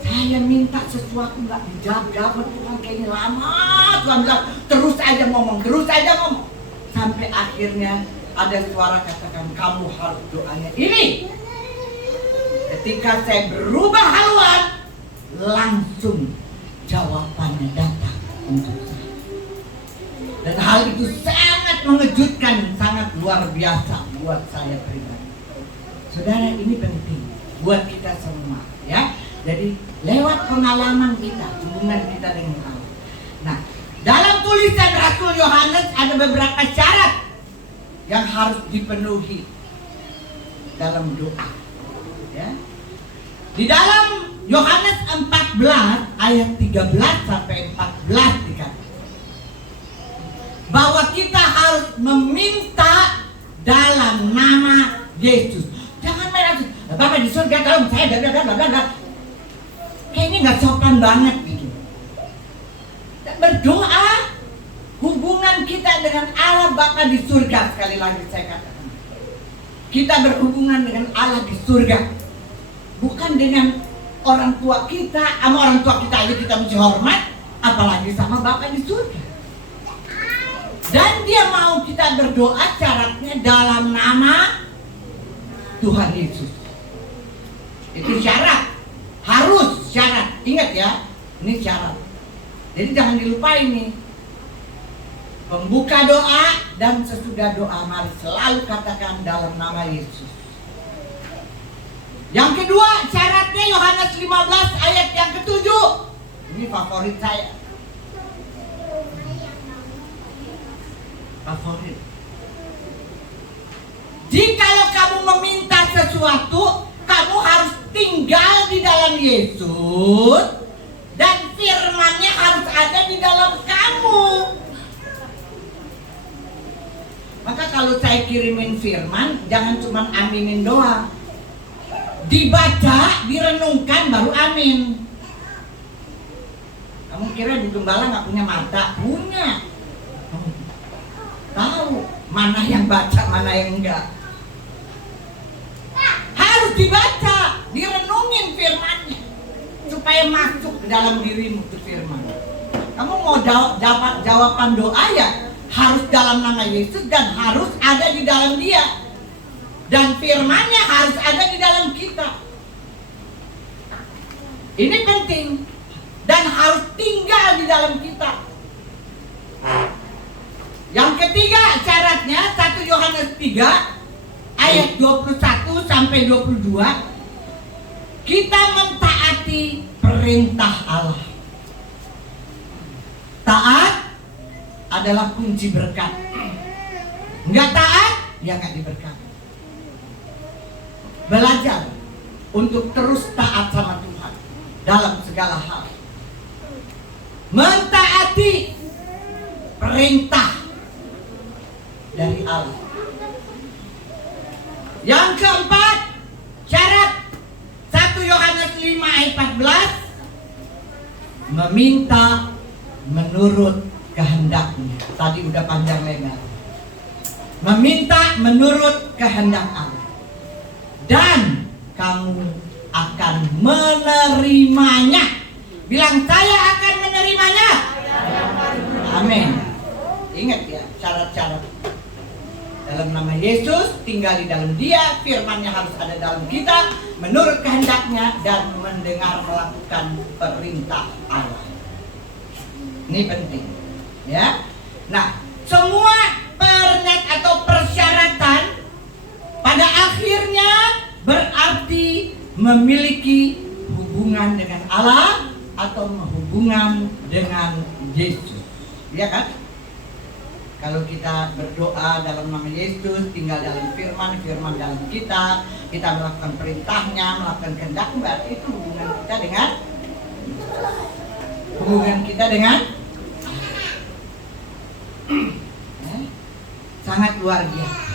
Saya minta sesuatu nggak dijawab, Tuhan kayaknya lama. Tuhan bilang terus aja ngomong. Sampai akhirnya ada suara katakan, kamu harus doanya ini. Ketika saya berubah haluan, langsung jawabannya datang untuk saya. Dan hal itu sangat mengejutkan, sangat luar biasa buat saya pribadi. Saudara, ini penting buat kita semua, ya. Jadi lewat pengalaman kita, hubungan kita dengan Allah. Nah, dalam tulisan Rasul Yohanes ada beberapa syarat yang harus dipenuhi dalam doa, ya. Di dalam Yohanes 14 ayat 13 sampai 14 dikatakan bahwa kita harus meminta dalam nama Yesus. Jangan merasa, Bapak di surga kalau saya kayaknya nggak sopan banget gitu. Dan berdoa, hubungan kita dengan Allah Bapa di surga. Sekali lagi saya katakan, kita berhubungan dengan Allah di surga, bukan dengan orang tua kita. Sama orang tua kita aja kita mesti hormat, apalagi sama Bapa di surga. Dan dia mau kita berdoa, syaratnya dalam nama Tuhan Yesus. Itu syarat, harus syarat. Ingat ya, ini syarat. Jadi jangan dilupain nih. Pembuka doa dan sesudah doa, mari selalu katakan dalam nama Yesus. Yang kedua, syaratnya Yohanes 15 ayat yang ke-7. Ini favorit saya. Favorit. Jikalau kamu meminta sesuatu, kamu harus tinggal di dalam Yesus dan firman-Nya harus ada di dalam kamu. Maka kalau saya kirimin firman, jangan cuma aminin doang. Dibaca, direnungkan, baru amin. Kamu kira di gembala nggak punya mata? Punya. Tahu mana yang baca, mana yang enggak. Harus dibaca, direnungin firman-Nya supaya masuk ke dalam dirimu itu firman. Kamu mau jawaban doa ya harus dalam nama Yesus dan harus ada di dalam Dia. Dan firman-Nya harus ada di dalam kita. Ini penting. Dan harus tinggal di dalam kita. Yang ketiga syaratnya 1 Yohanes 3 ayat 21 sampai 22. Kita mentaati perintah Allah. Taat adalah kunci berkat. Enggak taat, ya enggak diberkati. Belajar untuk terus taat sama Tuhan dalam segala hal. Mentaati perintah dari Allah. Yang keempat, syarat 1 Yohanes 5 ayat 14, meminta menurut kehendaknya. Tadi udah panjang lebar. Meminta menurut kehendak Allah. Dan kamu akan menerimanya. Bilang, saya akan menerimanya. Amin. Ingat ya syarat-syarat. Dalam nama Yesus, tinggal di dalam dia, firman-Nya harus ada dalam kita, menurut kehendaknya, dan mendengar melakukan perintah Allah. Ini penting, ya. Nah, semua persyaratan pada akhirnya berarti memiliki hubungan dengan Allah atau hubungan dengan Yesus, ya kan? Kalau kita berdoa dalam nama Yesus, tinggal dalam firman dalam kita melakukan perintahnya, melakukan kehendak, berarti itu hubungan kita dengan sangat luar biasa.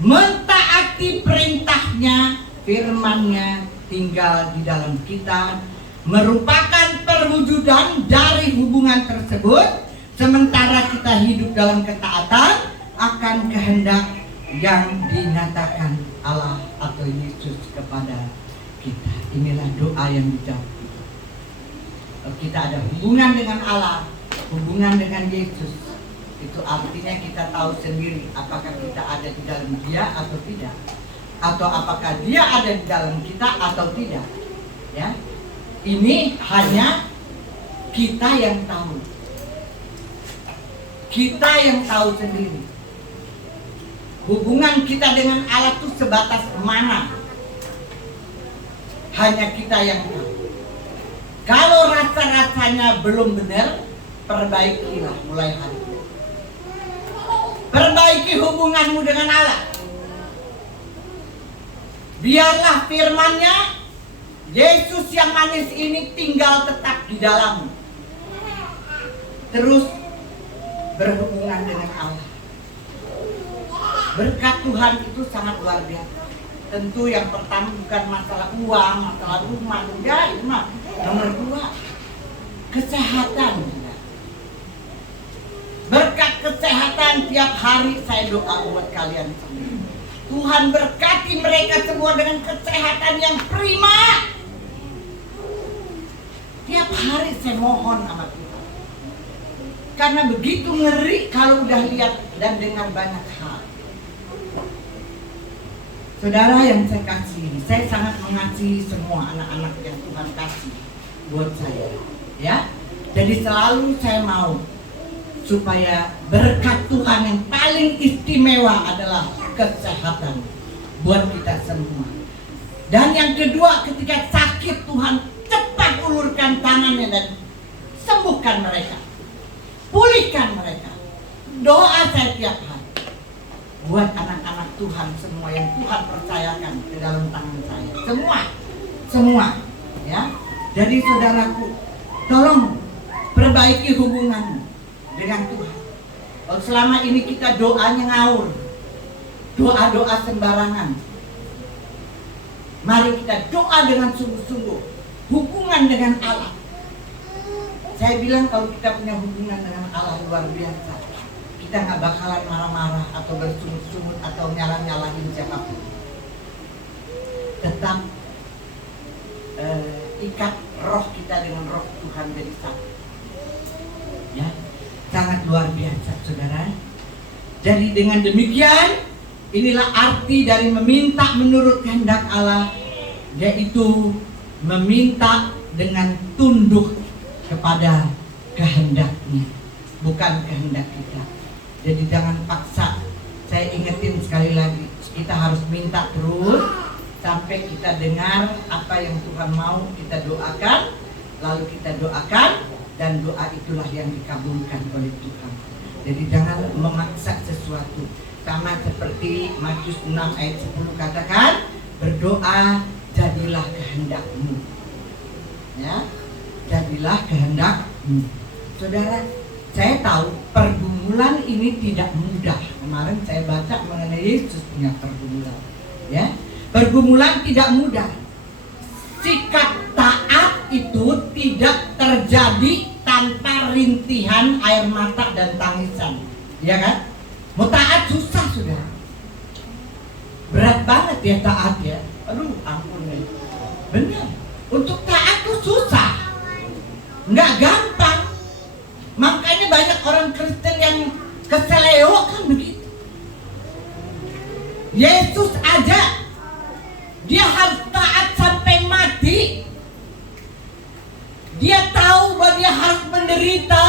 Mentaati perintahnya, firman-Nya tinggal di dalam kita merupakan perwujudan dari hubungan tersebut. Sementara kita hidup dalam ketaatan akan kehendak yang dinyatakan Allah atau Yesus kepada kita. Inilah doa yang dijawab. Kita ada hubungan dengan Allah, hubungan dengan Yesus. Itu artinya kita tahu sendiri apakah kita ada di dalam Dia atau tidak, atau apakah Dia ada di dalam kita atau tidak. Ya, ini hanya kita yang tahu. Kita yang tahu sendiri. Hubungan kita dengan Allah itu sebatas mana? Hanya kita yang tahu. Kalau rasa-rasanya belum benar, perbaikilah mulai hari ini. Perbaiki hubunganmu dengan Allah. Biarlah firman-Nya, Yesus yang manis ini tinggal tetap di dalammu. Terus berhubungan dengan Allah. Berkat Tuhan itu sangat luar biasa. Tentu yang pertama bukan masalah uang, masalah rumah, ya itu mah. Nomor 2, kesehatan. Berkat kesehatan tiap hari saya doa buat kalian semua. Tuhan berkati mereka semua dengan kesehatan yang prima. Tiap hari saya mohon sama Tuhan. Karena begitu ngeri kalau udah lihat dan dengar banyak hal. Saudara yang saya kasih, saya sangat mengasihi semua anak-anak yang Tuhan kasih buat saya. Ya, jadi selalu saya mau supaya berkat Tuhan yang paling istimewa adalah kesehatan buat kita semua. Dan yang kedua, ketika sakit, Tuhan cepat ulurkan tangannya dan sembuhkan mereka. Pulihkan mereka. Doa saya tiap hari buat anak-anak Tuhan semua yang Tuhan percayakan ke dalam tangan saya. Semua, ya. Jadi saudaraku, tolong perbaiki hubunganmu dengan Tuhan. Kalau selama ini kita doanya ngawur, doa-doa sembarangan, mari kita doa dengan sungguh-sungguh, hubungan dengan Allah. Saya bilang kalau kita punya hubungan dengan Allah luar biasa, kita nggak bakalan marah-marah atau bersungut-sungut atau nyalah-nyalahin siapapun. Tetap ikat roh kita dengan roh Tuhan jadi satu. Ya, sangat luar biasa, saudara. Jadi dengan demikian, inilah arti dari meminta menurut kehendak Allah, yaitu meminta dengan tunduk kepada kehendak-Nya, bukan kehendak kita. Jadi jangan paksa. Saya ingetin sekali lagi, kita harus minta terus sampai kita dengar apa yang Tuhan mau, kita doakan, lalu kita doakan, dan doa itulah yang dikabulkan oleh Tuhan. Jadi jangan memaksa sesuatu. Sama seperti Matius 6 ayat 10 katakan, berdoa jadilah kehendak-Mu. Ya, jadilah kehendak-Mu. Saudara, saya tahu pergumulan ini tidak mudah. Kemarin saya baca mengenai Yesus punya pergumulan. Ya, pergumulan tidak mudah. Sikap taat itu tidak terjadi tanpa rintihan air mata dan tangisan. Ya kan? Mau taat susah, saudara. Berat banget ya taat ya. Aduh, ampun ya. Benar. Untuk taat tuh susah. Nggak gampang. Makanya banyak orang Kristen yang keseleo Yesus aja dia harus taat sampai mati. Dia tahu bahwa dia harus menderita.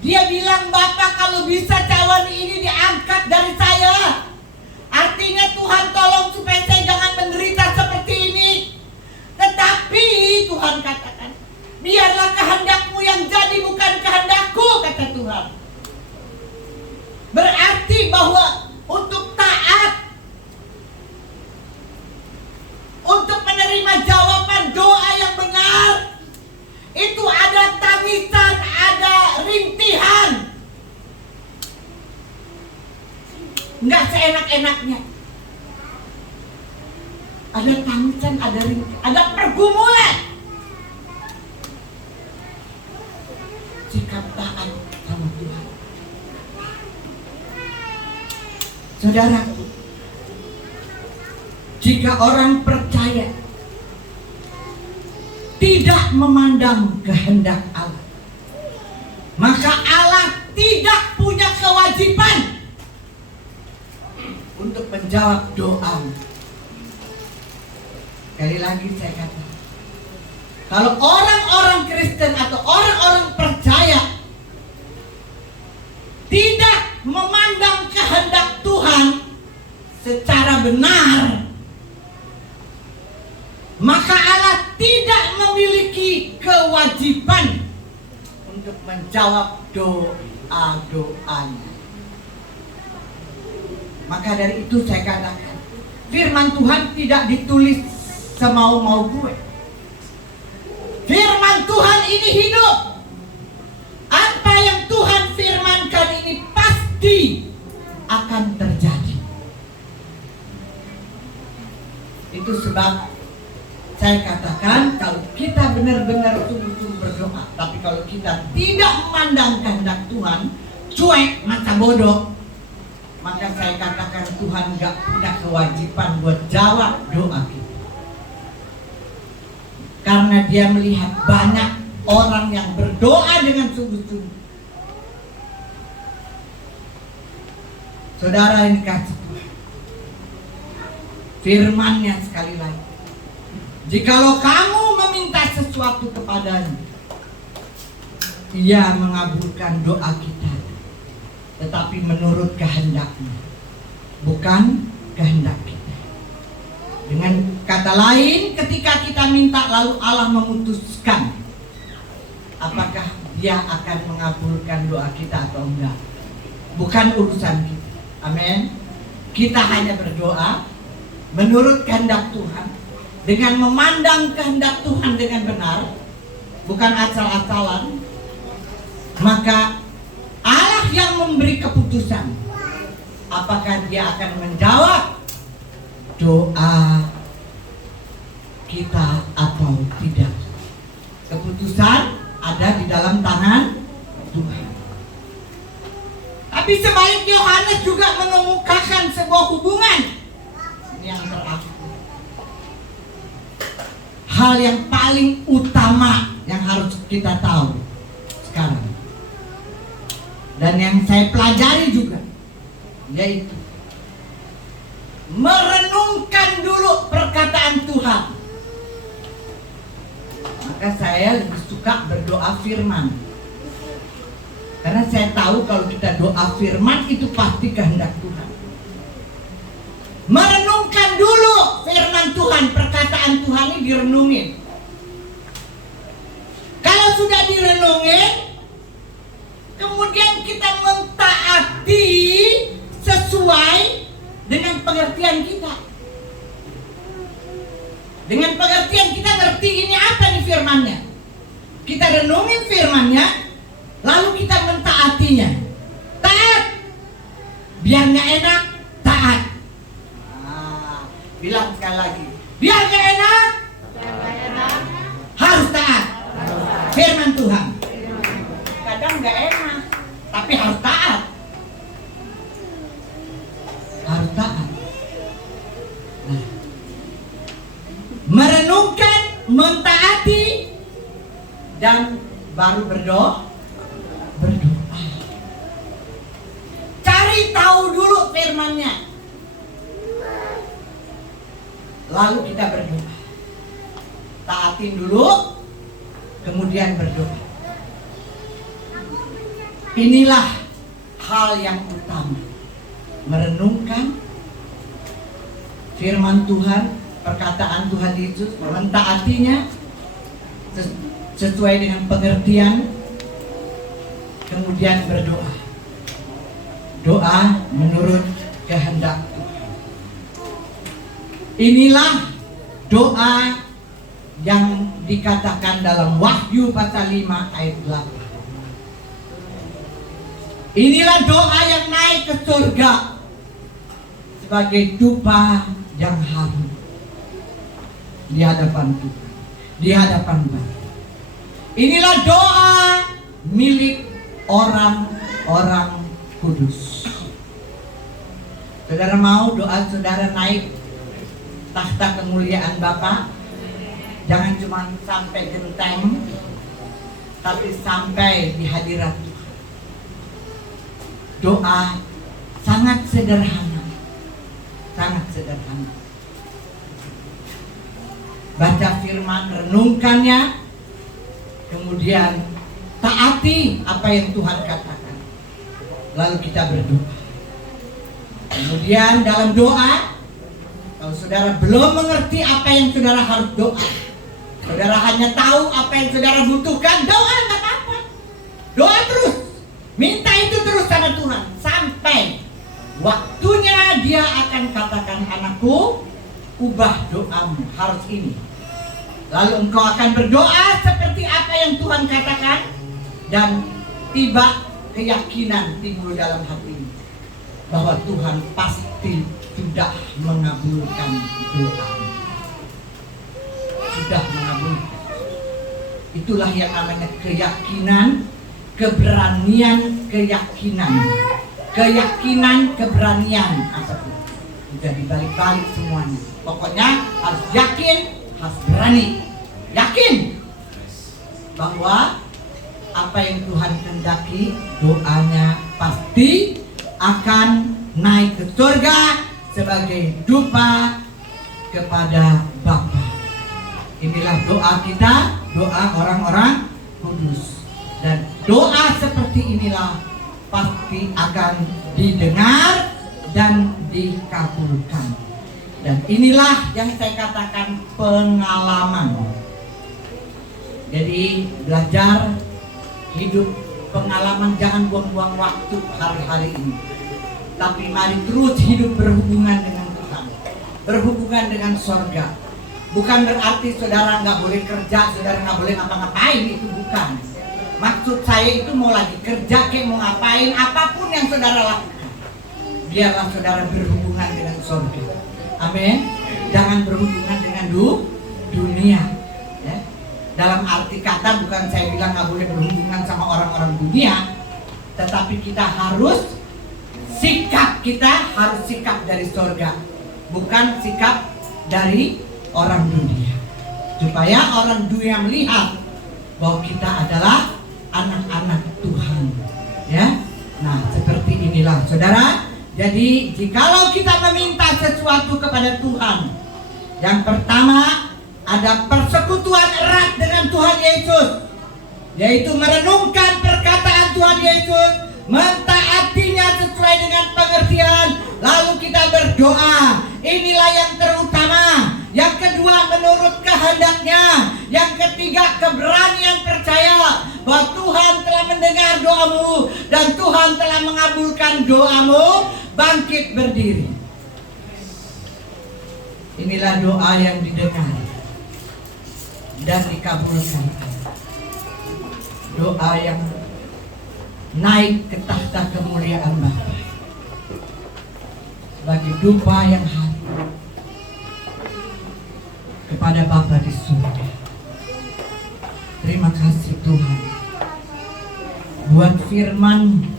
Dia bilang, Bapak kalau bisa cawan ini diangkat dari saya. Artinya Tuhan tolong supaya saya jangan menderita seperti ini. Tetapi Tuhan katakan, biarlah kehendak-Mu yang jadi bukan kehendak-Ku, kata Tuhan. Berarti bahwa untuk taat, untuk menerima jawaban doa yang benar, itu ada tangisan, ada rintihan. Enggak seenak-enaknya. Ada tangisan, ada rintihan, ada pergumulan. Sikap taat sama Tuhan. Saudaraku, jika orang percaya tidak memandang kehendak Allah, maka Allah tidak punya kewajiban untuk menjawab doa. Sekali lagi saya katakan, kalau orang-orang Kristen atau orang-orang percaya tidak memandang kehendak Tuhan secara benar, maka Allah tidak memiliki kewajiban untuk menjawab doa-doanya. Maka dari itu saya katakan, firman Tuhan tidak ditulis semau-mau gue. Firman Tuhan ini hidup. Apa yang Tuhan firmankan ini pasti akan terjadi. Itu sebab saya katakan, kalau kita benar-benar sungguh-sungguh berdoa, tapi kalau kita tidak memandang kehendak Tuhan, cuek, mata bodoh, maka saya katakan Tuhan gak punya kewajiban buat jawab doa kita. Karena Dia melihat banyak orang yang berdoa dengan sungguh-sungguh. Saudara yang dikasih Tuhan, firman-Nya sekali lagi, jikalau kamu meminta sesuatu kepadanya, Ia mengabulkan doa kita, tetapi menurut kehendak-Nya, bukan kehendak kita. Dengan kata lain, ketika kita minta lalu Allah memutuskan apakah Dia akan mengabulkan doa kita atau enggak, bukan urusan kita. Amin. Kita hanya berdoa menurut kehendak Tuhan, dengan memandang kehendak Tuhan dengan benar, bukan asal-asalan. Maka Allah yang memberi keputusan apakah Dia akan menjawab doa kita atau tidak. Keputusan ada di dalam tangan Tuhan. Tapi sebaliknya Yohanes juga mengemukakan sebuah hubungan yang terakhir. Hal yang paling utama yang harus kita tahu sekarang, dan yang saya pelajari juga, yaitu merenungkan dulu perkataan Tuhan. Maka saya lebih suka berdoa firman, karena saya tahu kalau kita doa firman itu pasti kehendak Tuhan. Merenungkan dulu firman Tuhan, perkataan Tuhan ini direnungin. Kalau sudah direnungin, kemudian kita mentaati sesuai dengan pengertian kita. Dengan pengertian kita ngerti ini apa nih firmannya. Kita renungin firmannya, lalu kita mentaatinya. Taat. Biar gak enak, taat. Bilang sekali lagi, biar gak enak, harus taat. Firman Tuhan. Kadang gak enak, tapi harus taat. Harus taat. Nah, merenungkan, mentaati, dan baru berdoa. Cari tahu dulu firman-Nya. lalu kita berdoa. Taatin dulu, kemudian berdoa. Inilah hal yang utama. Merenungkan firman Tuhan, perkataan Tuhan Yesus, mentaatinya sesuai dengan pengertian, kemudian berdoa. Doa menurut kehendak Tuhan. Inilah doa yang dikatakan dalam Wahyu pasal 5 ayat 8. Inilah doa yang naik ke surga sebagai dupa yang harum di hadapan Tuhan, di hadapan Bapa. Inilah doa milik orang-orang kudus. Saudara mau doa saudara naik tahta kemuliaan Bapa? Jangan cuma sampai genteng, tapi sampai di hadirat Tuhan. Doa sangat sederhana, sangat sederhana. Baca firman, renungkannya, kemudian taati apa yang Tuhan katakan. Lalu kita berdoa. Kemudian dalam doa, kalau saudara belum mengerti apa yang saudara harus doa, saudara hanya tahu apa yang saudara butuhkan, doa nggak apa-apa. Doa terus, minta itu terus sama Tuhan sampai waktunya Dia akan katakan, anakku, ubah doamu, harus ini. Lalu engkau akan berdoa seperti apa yang Tuhan katakan, dan tiba keyakinan timbul dalam hatimu bahwa Tuhan pasti sudah mengabulkan doamu. Sudah mengabulkan. Itulah yang namanya keyakinan, keberanian, keyakinan. Keyakinan, keberanian. Apa itu? Sudah dibalik-balik semuanya. Pokoknya harus yakin, harus berani. Yakin bahwa apa yang Tuhan kehendaki, doanya pasti akan naik ke surga sebagai dupa kepada Bapa. Inilah doa kita, doa orang-orang kudus. Dan doa seperti inilah pasti akan didengar dan dikabulkan. Dan inilah yang saya katakan pengalaman. Jadi belajar hidup pengalaman, jangan buang-buang waktu hari-hari ini. Tapi mari terus hidup berhubungan dengan Tuhan, berhubungan dengan sorga. Bukan berarti saudara nggak boleh kerja, saudara nggak boleh ngapa-ngapain, itu bukan. Maksud saya itu mau lagi kerja, kayak mau ngapain, apapun yang saudara lakukan, biarlah saudara berhubungan dengan sorga. Amin. Jangan berhubungan dengan dunia. Ya. Dalam arti kata bukan saya bilang nggak boleh berhubungan sama orang-orang dunia, tetapi kita harus sikap dari sorga, bukan sikap dari orang dunia, supaya orang dunia melihat bahwa kita adalah anak-anak Tuhan. Ya, nah seperti inilah saudara. Jadi jikalau kita meminta sesuatu kepada Tuhan, yang pertama ada persekutuan erat dengan Tuhan Yesus, yaitu merenungkan perkataan Tuhan Yesus, mentaatinya sesuai dengan pengertian, lalu kita berdoa. Inilah yang terutama. Yang kedua, menurut kehendaknya. Yang ketiga, keberanian percaya bahwa Tuhan telah mendengar doamu dan Tuhan telah mengabulkan doamu. Bangkit berdiri. Inilah doa yang didengar dan dikabulkan. Doa yang naik ke tahta kemuliaan Bapa sebagai dupa yang harum kepada Bapa di surga. Terima kasih Tuhan buat firman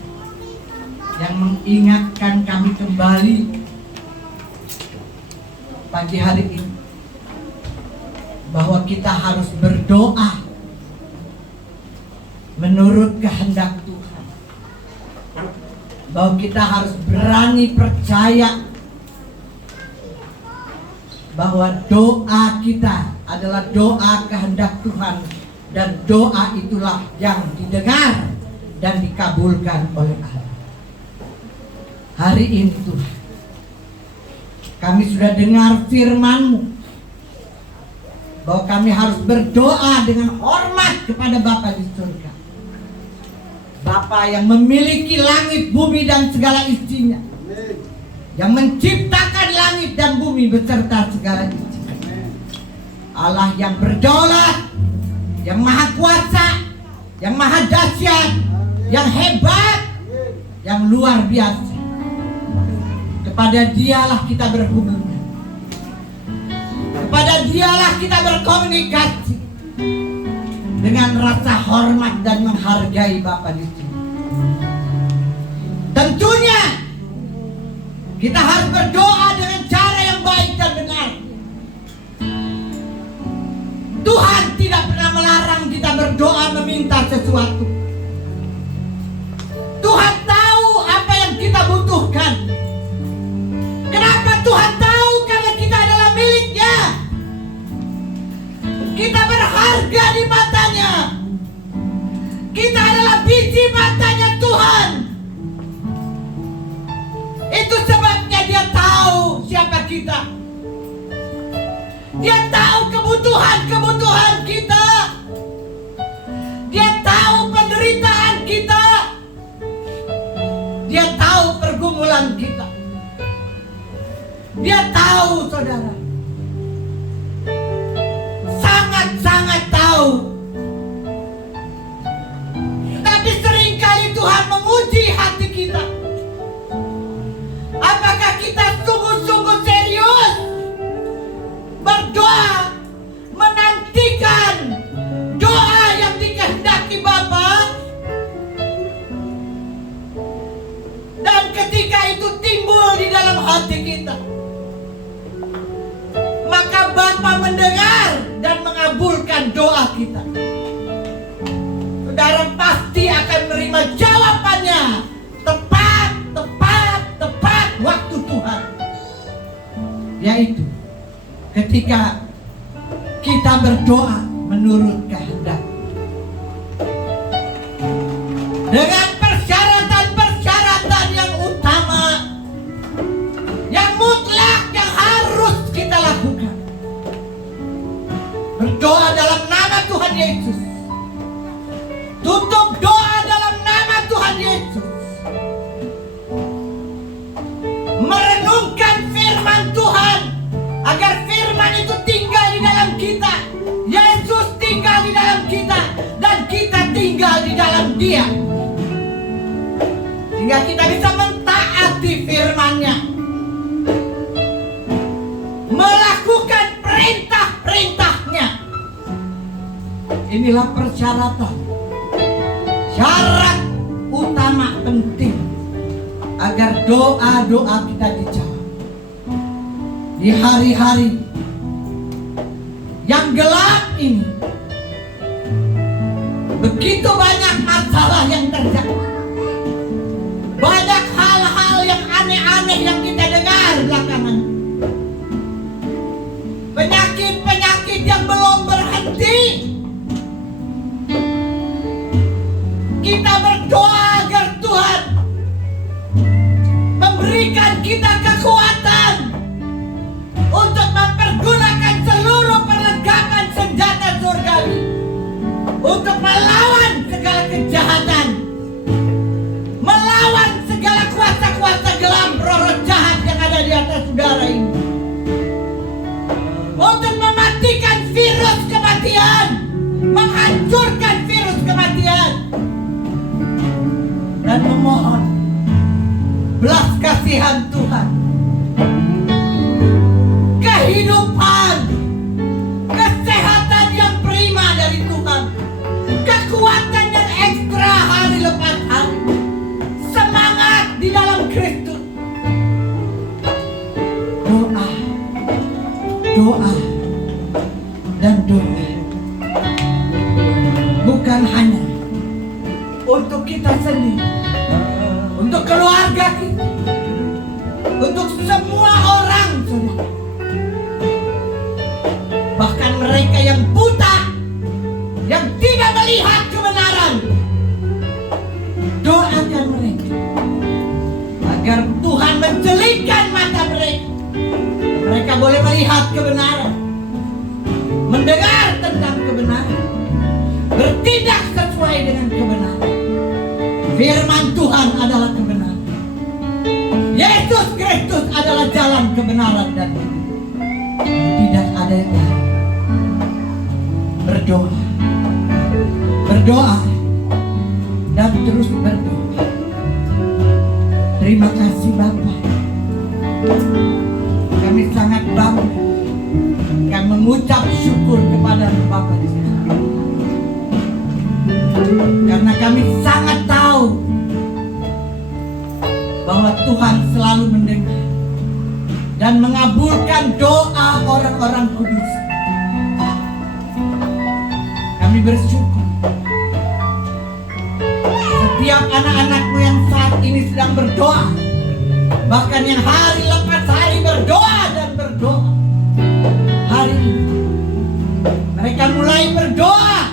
yang mengingatkan kami kembali pagi hari ini bahwa kita harus berdoa menurut kehendak Tuhan, bahwa kita harus berani percaya bahwa doa kita adalah doa kehendak Tuhan, dan doa itulah yang didengar dan dikabulkan oleh Allah. Hari ini Tuhan, kami sudah dengar firman-Mu bahwa kami harus berdoa dengan hormat kepada Bapa di surga, Bapa yang memiliki langit, bumi dan segala isinya, yang menciptakan langit dan bumi beserta segala isinya. Allah yang berdaulat, yang maha kuasa, yang maha dahsyat, yang hebat, yang luar biasa. Kepada Dialah kita berhubungan, kepada Dialah kita berkomunikasi dengan rasa hormat dan menghargai Bapa di sini. Tentunya kita harus berdoa dengan cara yang baik dan benar. Tuhan tidak pernah melarang kita berdoa meminta sesuatu. Tuhan tahu apa yang kita butuhkan. Kenapa Tuhan tahu? Karena kita adalah miliknya. Kita berharga di matanya. Kita adalah biji matanya Tuhan. Itu sebabnya Dia tahu siapa kita. Dia tahu kebutuhan kita. Dia tahu penderitaan kita. Dia tahu pergumulan kita. Dia tahu, saudara. Sangat-sangat tahu. Tapi seringkali Tuhan menguji hati kita. Apakah kita sungguh-sungguh serius berdoa, menantikan doa yang dikehendaki Bapa? Dan ketika itu timbul di dalam hati kita, maka Bapa mendengar dan mengabulkan doa kita. Saudara pasti akan menerima jawabannya tepat waktu Tuhan. Yaitu ketika kita berdoa menurut kehendak, dengan persyaratan-persyaratan yang utama, yang mutlak, yang harus kita lakukan. Berdoa dalam nama Tuhan Yesus. Tutup doa dalam nama Tuhan Yesus. Merenungkan firman Tuhan, agar firman itu tinggal di dalam kita. Yesus tinggal di dalam kita, dan kita tinggal di dalam Dia. Sehingga kita bisa mentaati firman-Nya, melakukan perintah-perintahnya. Inilah persyaratan, syarat utama penting agar doa-doa kita dijawab. Di hari-hari yang gelap ini, begitu banyak masalah yang terjadi, banyak hal-hal yang aneh-aneh yang kita dengar belakangan, penyakit-penyakit yang belum berhenti. Kita berdoa agar Tuhan memberikan kita kekuatan untuk mempergunakan seluruh perlengkapan senjata surgawi untuk melawan segala kejahatan, melawan segala kuasa-kuasa gelap, roh-roh jahat yang ada di atas udara ini, untuk mematikan virus kematian, menghancurkan virus kematian, dan memohon belas kasihan Tuhan, kehidupan, kesehatan yang prima dari Tuhan, kekuatan yang ekstra hari lepas hari, semangat di dalam Kristus. Doa dan doa bukan hanya untuk kita sendiri, untuk keluarga kita, untuk semua orang, saudara. boleh melihat kebenaran, mendengar tentang kebenaran, bertindak sesuai dengan kebenaran. Firman Tuhan adalah kebenaran. Yesus Kristus adalah jalan kebenaran dan hidup. Tidak ada yang lain. Berdoa, berdoa, dan terus berdoa. Terima kasih Bapa. Kami sangat bangga. Kami mengucap syukur kepada Bapa di sini. Karena kami sangat tahu bahwa Tuhan selalu mendengar dan mengabulkan doa orang-orang kudus. Kami bersyukur. Setiap anak-anakmu yang saat ini sedang berdoa, bahkan yang hari lepas hari berdoa dan berdoa, hari ini mereka mulai berdoa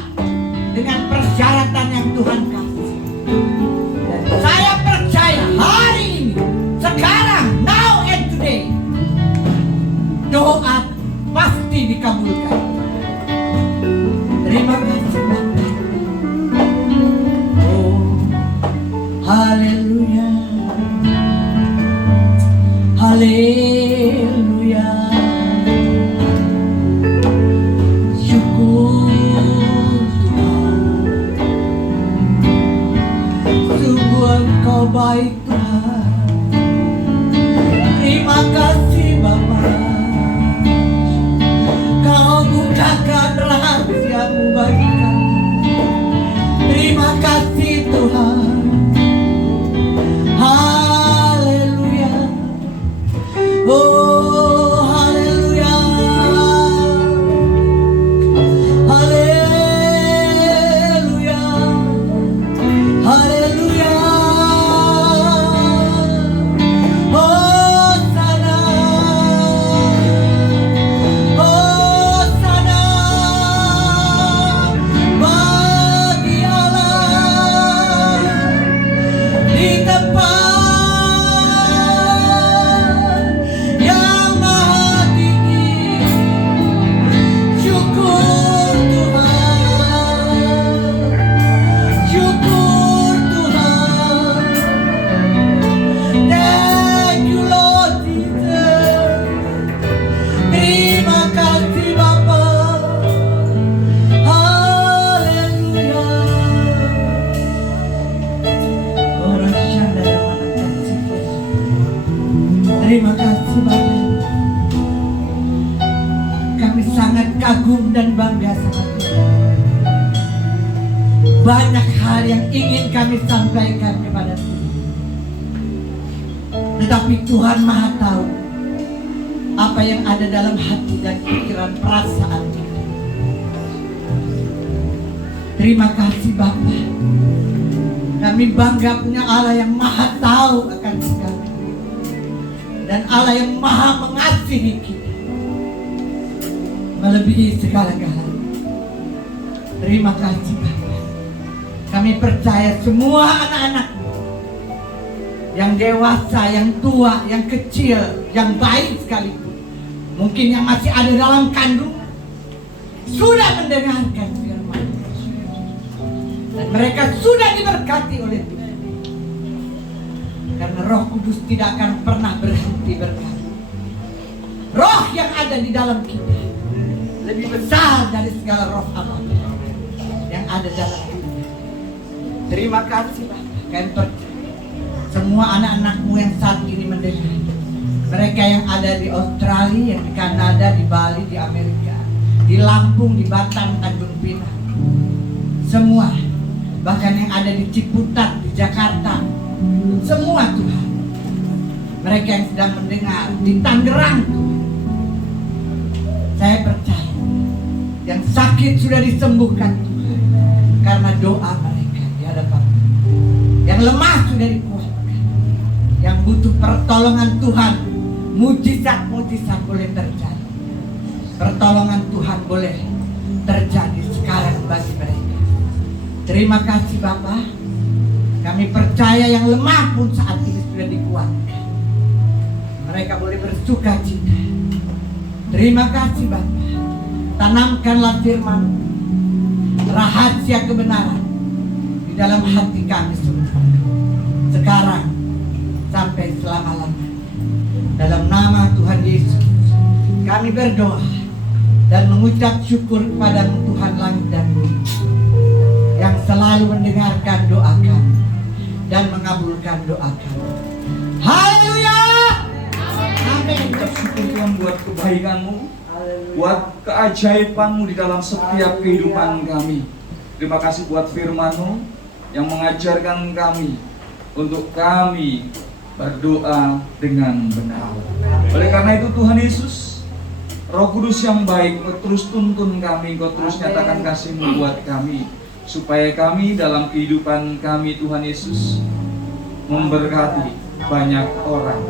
dengan persyaratan yang Tuhan kasih. Dan saya percaya hari ini, sekarang, now and today, doa pasti dikabulkan. Terima kasih Bapa. Oh, haleluya, haleluya. Syukur Tuhan, sungguh Engkau baik Tuhan. Terima kasih Bapa. Kau bukakan rahasiamu bagi kami. Terima kasih Tuhan. Haleluya. Oh haleluya. Haleluya. Haleluya. Hosana. Hosana bagi Allah di tempat yang maha tinggi. Syukur Tuhan, syukur Tuhan. Thank you Lord Jesus. Terima kasih Bapa. Haleluya. Orang syadara mana kasih. Terima kasih Bapa. Kami sangat kagum dan bangga sama Tuhan. Banyak hal yang ingin kami sampaikan kepada Tuhan, tetapi Tuhan Maha tahu apa yang ada dalam hati dan pikiran perasaan kita. Terima kasih Bapa. Kami bangga punya Allah yang Maha tahu akan segala, dan Allah yang Maha mengasihi kita melebihi segala-galanya. Terima kasih Bapa. Kami percaya semua anak-anak yang dewasa, yang tua, yang kecil, yang baik sekalipun, mungkin yang masih ada dalam kandungan, sudah mendengarkan firman dan mereka sudah diberkati oleh Tuhan. Karena Roh Kudus tidak akan pernah berhenti berkata. Roh yang ada di dalam kita lebih besar dari segala roh apapun yang ada dalam kita. Terima kasih Bapak. Kami percaya semua anak-anakmu yang saat ini mendengar, mereka yang ada di Australia, yang di Kanada, di Bali, di Amerika, di Lampung, di Batam, Tanjung Pinang, semua, bahkan yang ada di Ciputat, di Jakarta, semua Tuhan, mereka yang sedang mendengar di Tangerang Tuhan, saya percaya yang sakit sudah disembuhkan Tuhan karena doa mereka di hadapan Tuhan. Yang lemah sudah dikuatkan, yang butuh pertolongan Tuhan, mujizat-mujizat boleh terjadi. Pertolongan Tuhan boleh terjadi sekarang bagi mereka. Terima kasih Bapa. Kami percaya yang lemah pun saat ini sudah dikuatkan. Mereka boleh bersuka cita Terima kasih Bapa. Tanamkanlah firman, rahasia kebenaran di dalam hati kami semua, sekarang sampai selama-lamanya. Dalam nama Tuhan Yesus kami berdoa dan mengucap syukur kepada Tuhan langit dan bumi yang selalu mendengarkan doa kami dan mengabulkan doa kami. Haleluya. Amin. Ucap syukur Tuhan buat kebaikan-Mu, buat keajaiban-Mu di dalam setiap kehidupan kami. Terima kasih buat firman-Mu yang mengajarkan kami untuk kami berdoa dengan benar. Oleh karena itu Tuhan Yesus, Roh Kudus yang baik, Kau terus tuntun kami, Kau terus nyatakan kasih-Mu buat kami, supaya kami dalam kehidupan kami Tuhan Yesus memberkati banyak orang.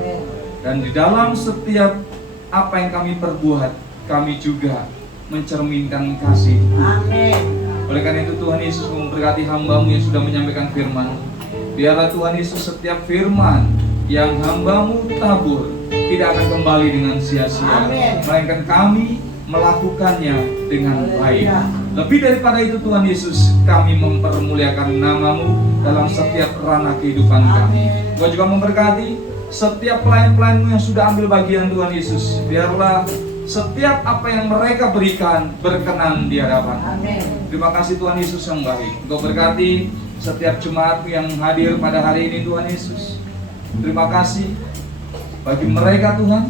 Dan di dalam setiap apa yang kami perbuat, kami juga mencerminkan kasih. Amin. Oleh karena itu Tuhan Yesus memberkati hamba-Mu yang sudah menyampaikan firman. Biarlah Tuhan Yesus setiap firman yang hamba-Mu tabur tidak akan kembali dengan sia-sia, Amin. melainkan kami melakukannya dengan baik. Lebih daripada itu Tuhan Yesus, kami mempermuliakan nama-Mu dalam setiap ranah kehidupan kami. Kau juga memberkati setiap pelayan-pelayan-Mu yang sudah ambil bagian Tuhan Yesus. Biarlah setiap apa yang mereka berikan berkenan di hadapan. Amin. Terima kasih Tuhan Yesus yang baik. Engkau berkati setiap jemaat yang hadir pada hari ini Tuhan Yesus. Terima kasih bagi mereka Tuhan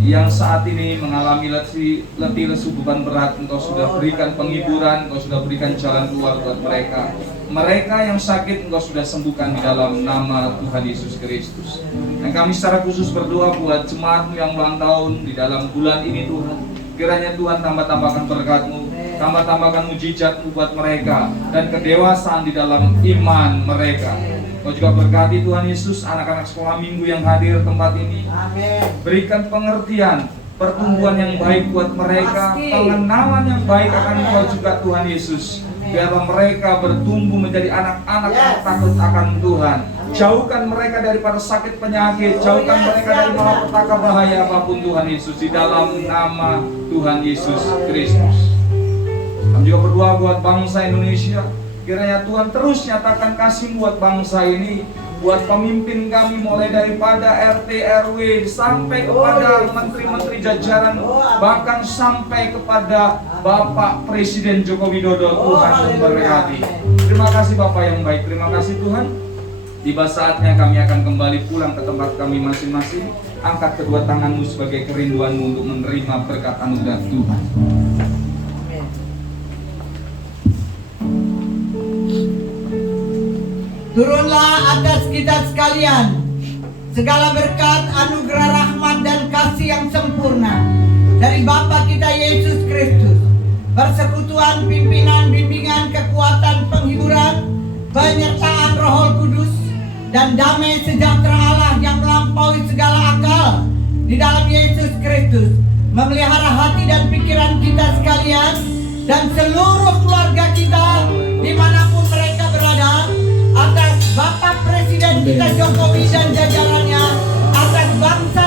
yang saat ini mengalami letih lesu beban berat. Engkau sudah berikan penghiburan, Engkau sudah berikan jalan keluar buat mereka. Mereka yang sakit Engkau sudah sembuhkan di dalam nama Tuhan Yesus Kristus. Dan kami secara khusus berdoa buat jemaat-Mu yang ulang tahun di dalam bulan ini Tuhan. Kiranya Tuhan tambah-tambahkan berkat-Mu, tambah-tambahkan mujizat-Mu buat mereka, dan kedewasaan di dalam iman mereka. Kau juga berkati Tuhan Yesus anak-anak sekolah minggu yang hadir tempat ini. Amin. Berikan pengertian, pertumbuhan yang baik buat mereka, pengenalan yang baik akan Kau juga Tuhan Yesus. Biarlah mereka bertumbuh menjadi anak-anak yang takut akan Tuhan. Jauhkan mereka daripada sakit penyakit, jauhkan mereka dari malapetaka bahaya apapun Tuhan Yesus, di dalam nama Tuhan Yesus Kristus. Kami juga berdoa buat bangsa Indonesia. Kiranya Tuhan terus nyatakan kasih buat bangsa ini, buat pemimpin kami mulai daripada RT RW sampai kepada menteri-menteri jajaran, bahkan sampai kepada Bapak Presiden Joko Widodo. Tuhan memberkati. Terima kasih Bapak yang baik, terima kasih Tuhan. Tiba saatnya kami akan kembali pulang ke tempat kami masing-masing. Angkat kedua tanganmu sebagai kerinduanmu untuk menerima berkat anugerah Tuhan. Turunlah atas kita sekalian segala berkat, anugerah, rahmat, dan kasih yang sempurna dari Bapa kita Yesus Kristus, persekutuan, pimpinan, bimbingan, kekuatan, penghiburan, penyertaan Roh Kudus, dan damai sejahtera Allah yang melampaui segala akal di dalam Yesus Kristus memelihara hati dan pikiran kita sekalian dan seluruh keluarga kita dimanapun mereka berada, atas Bapak Presiden kita Jokowi dan jajarannya, atas bangsa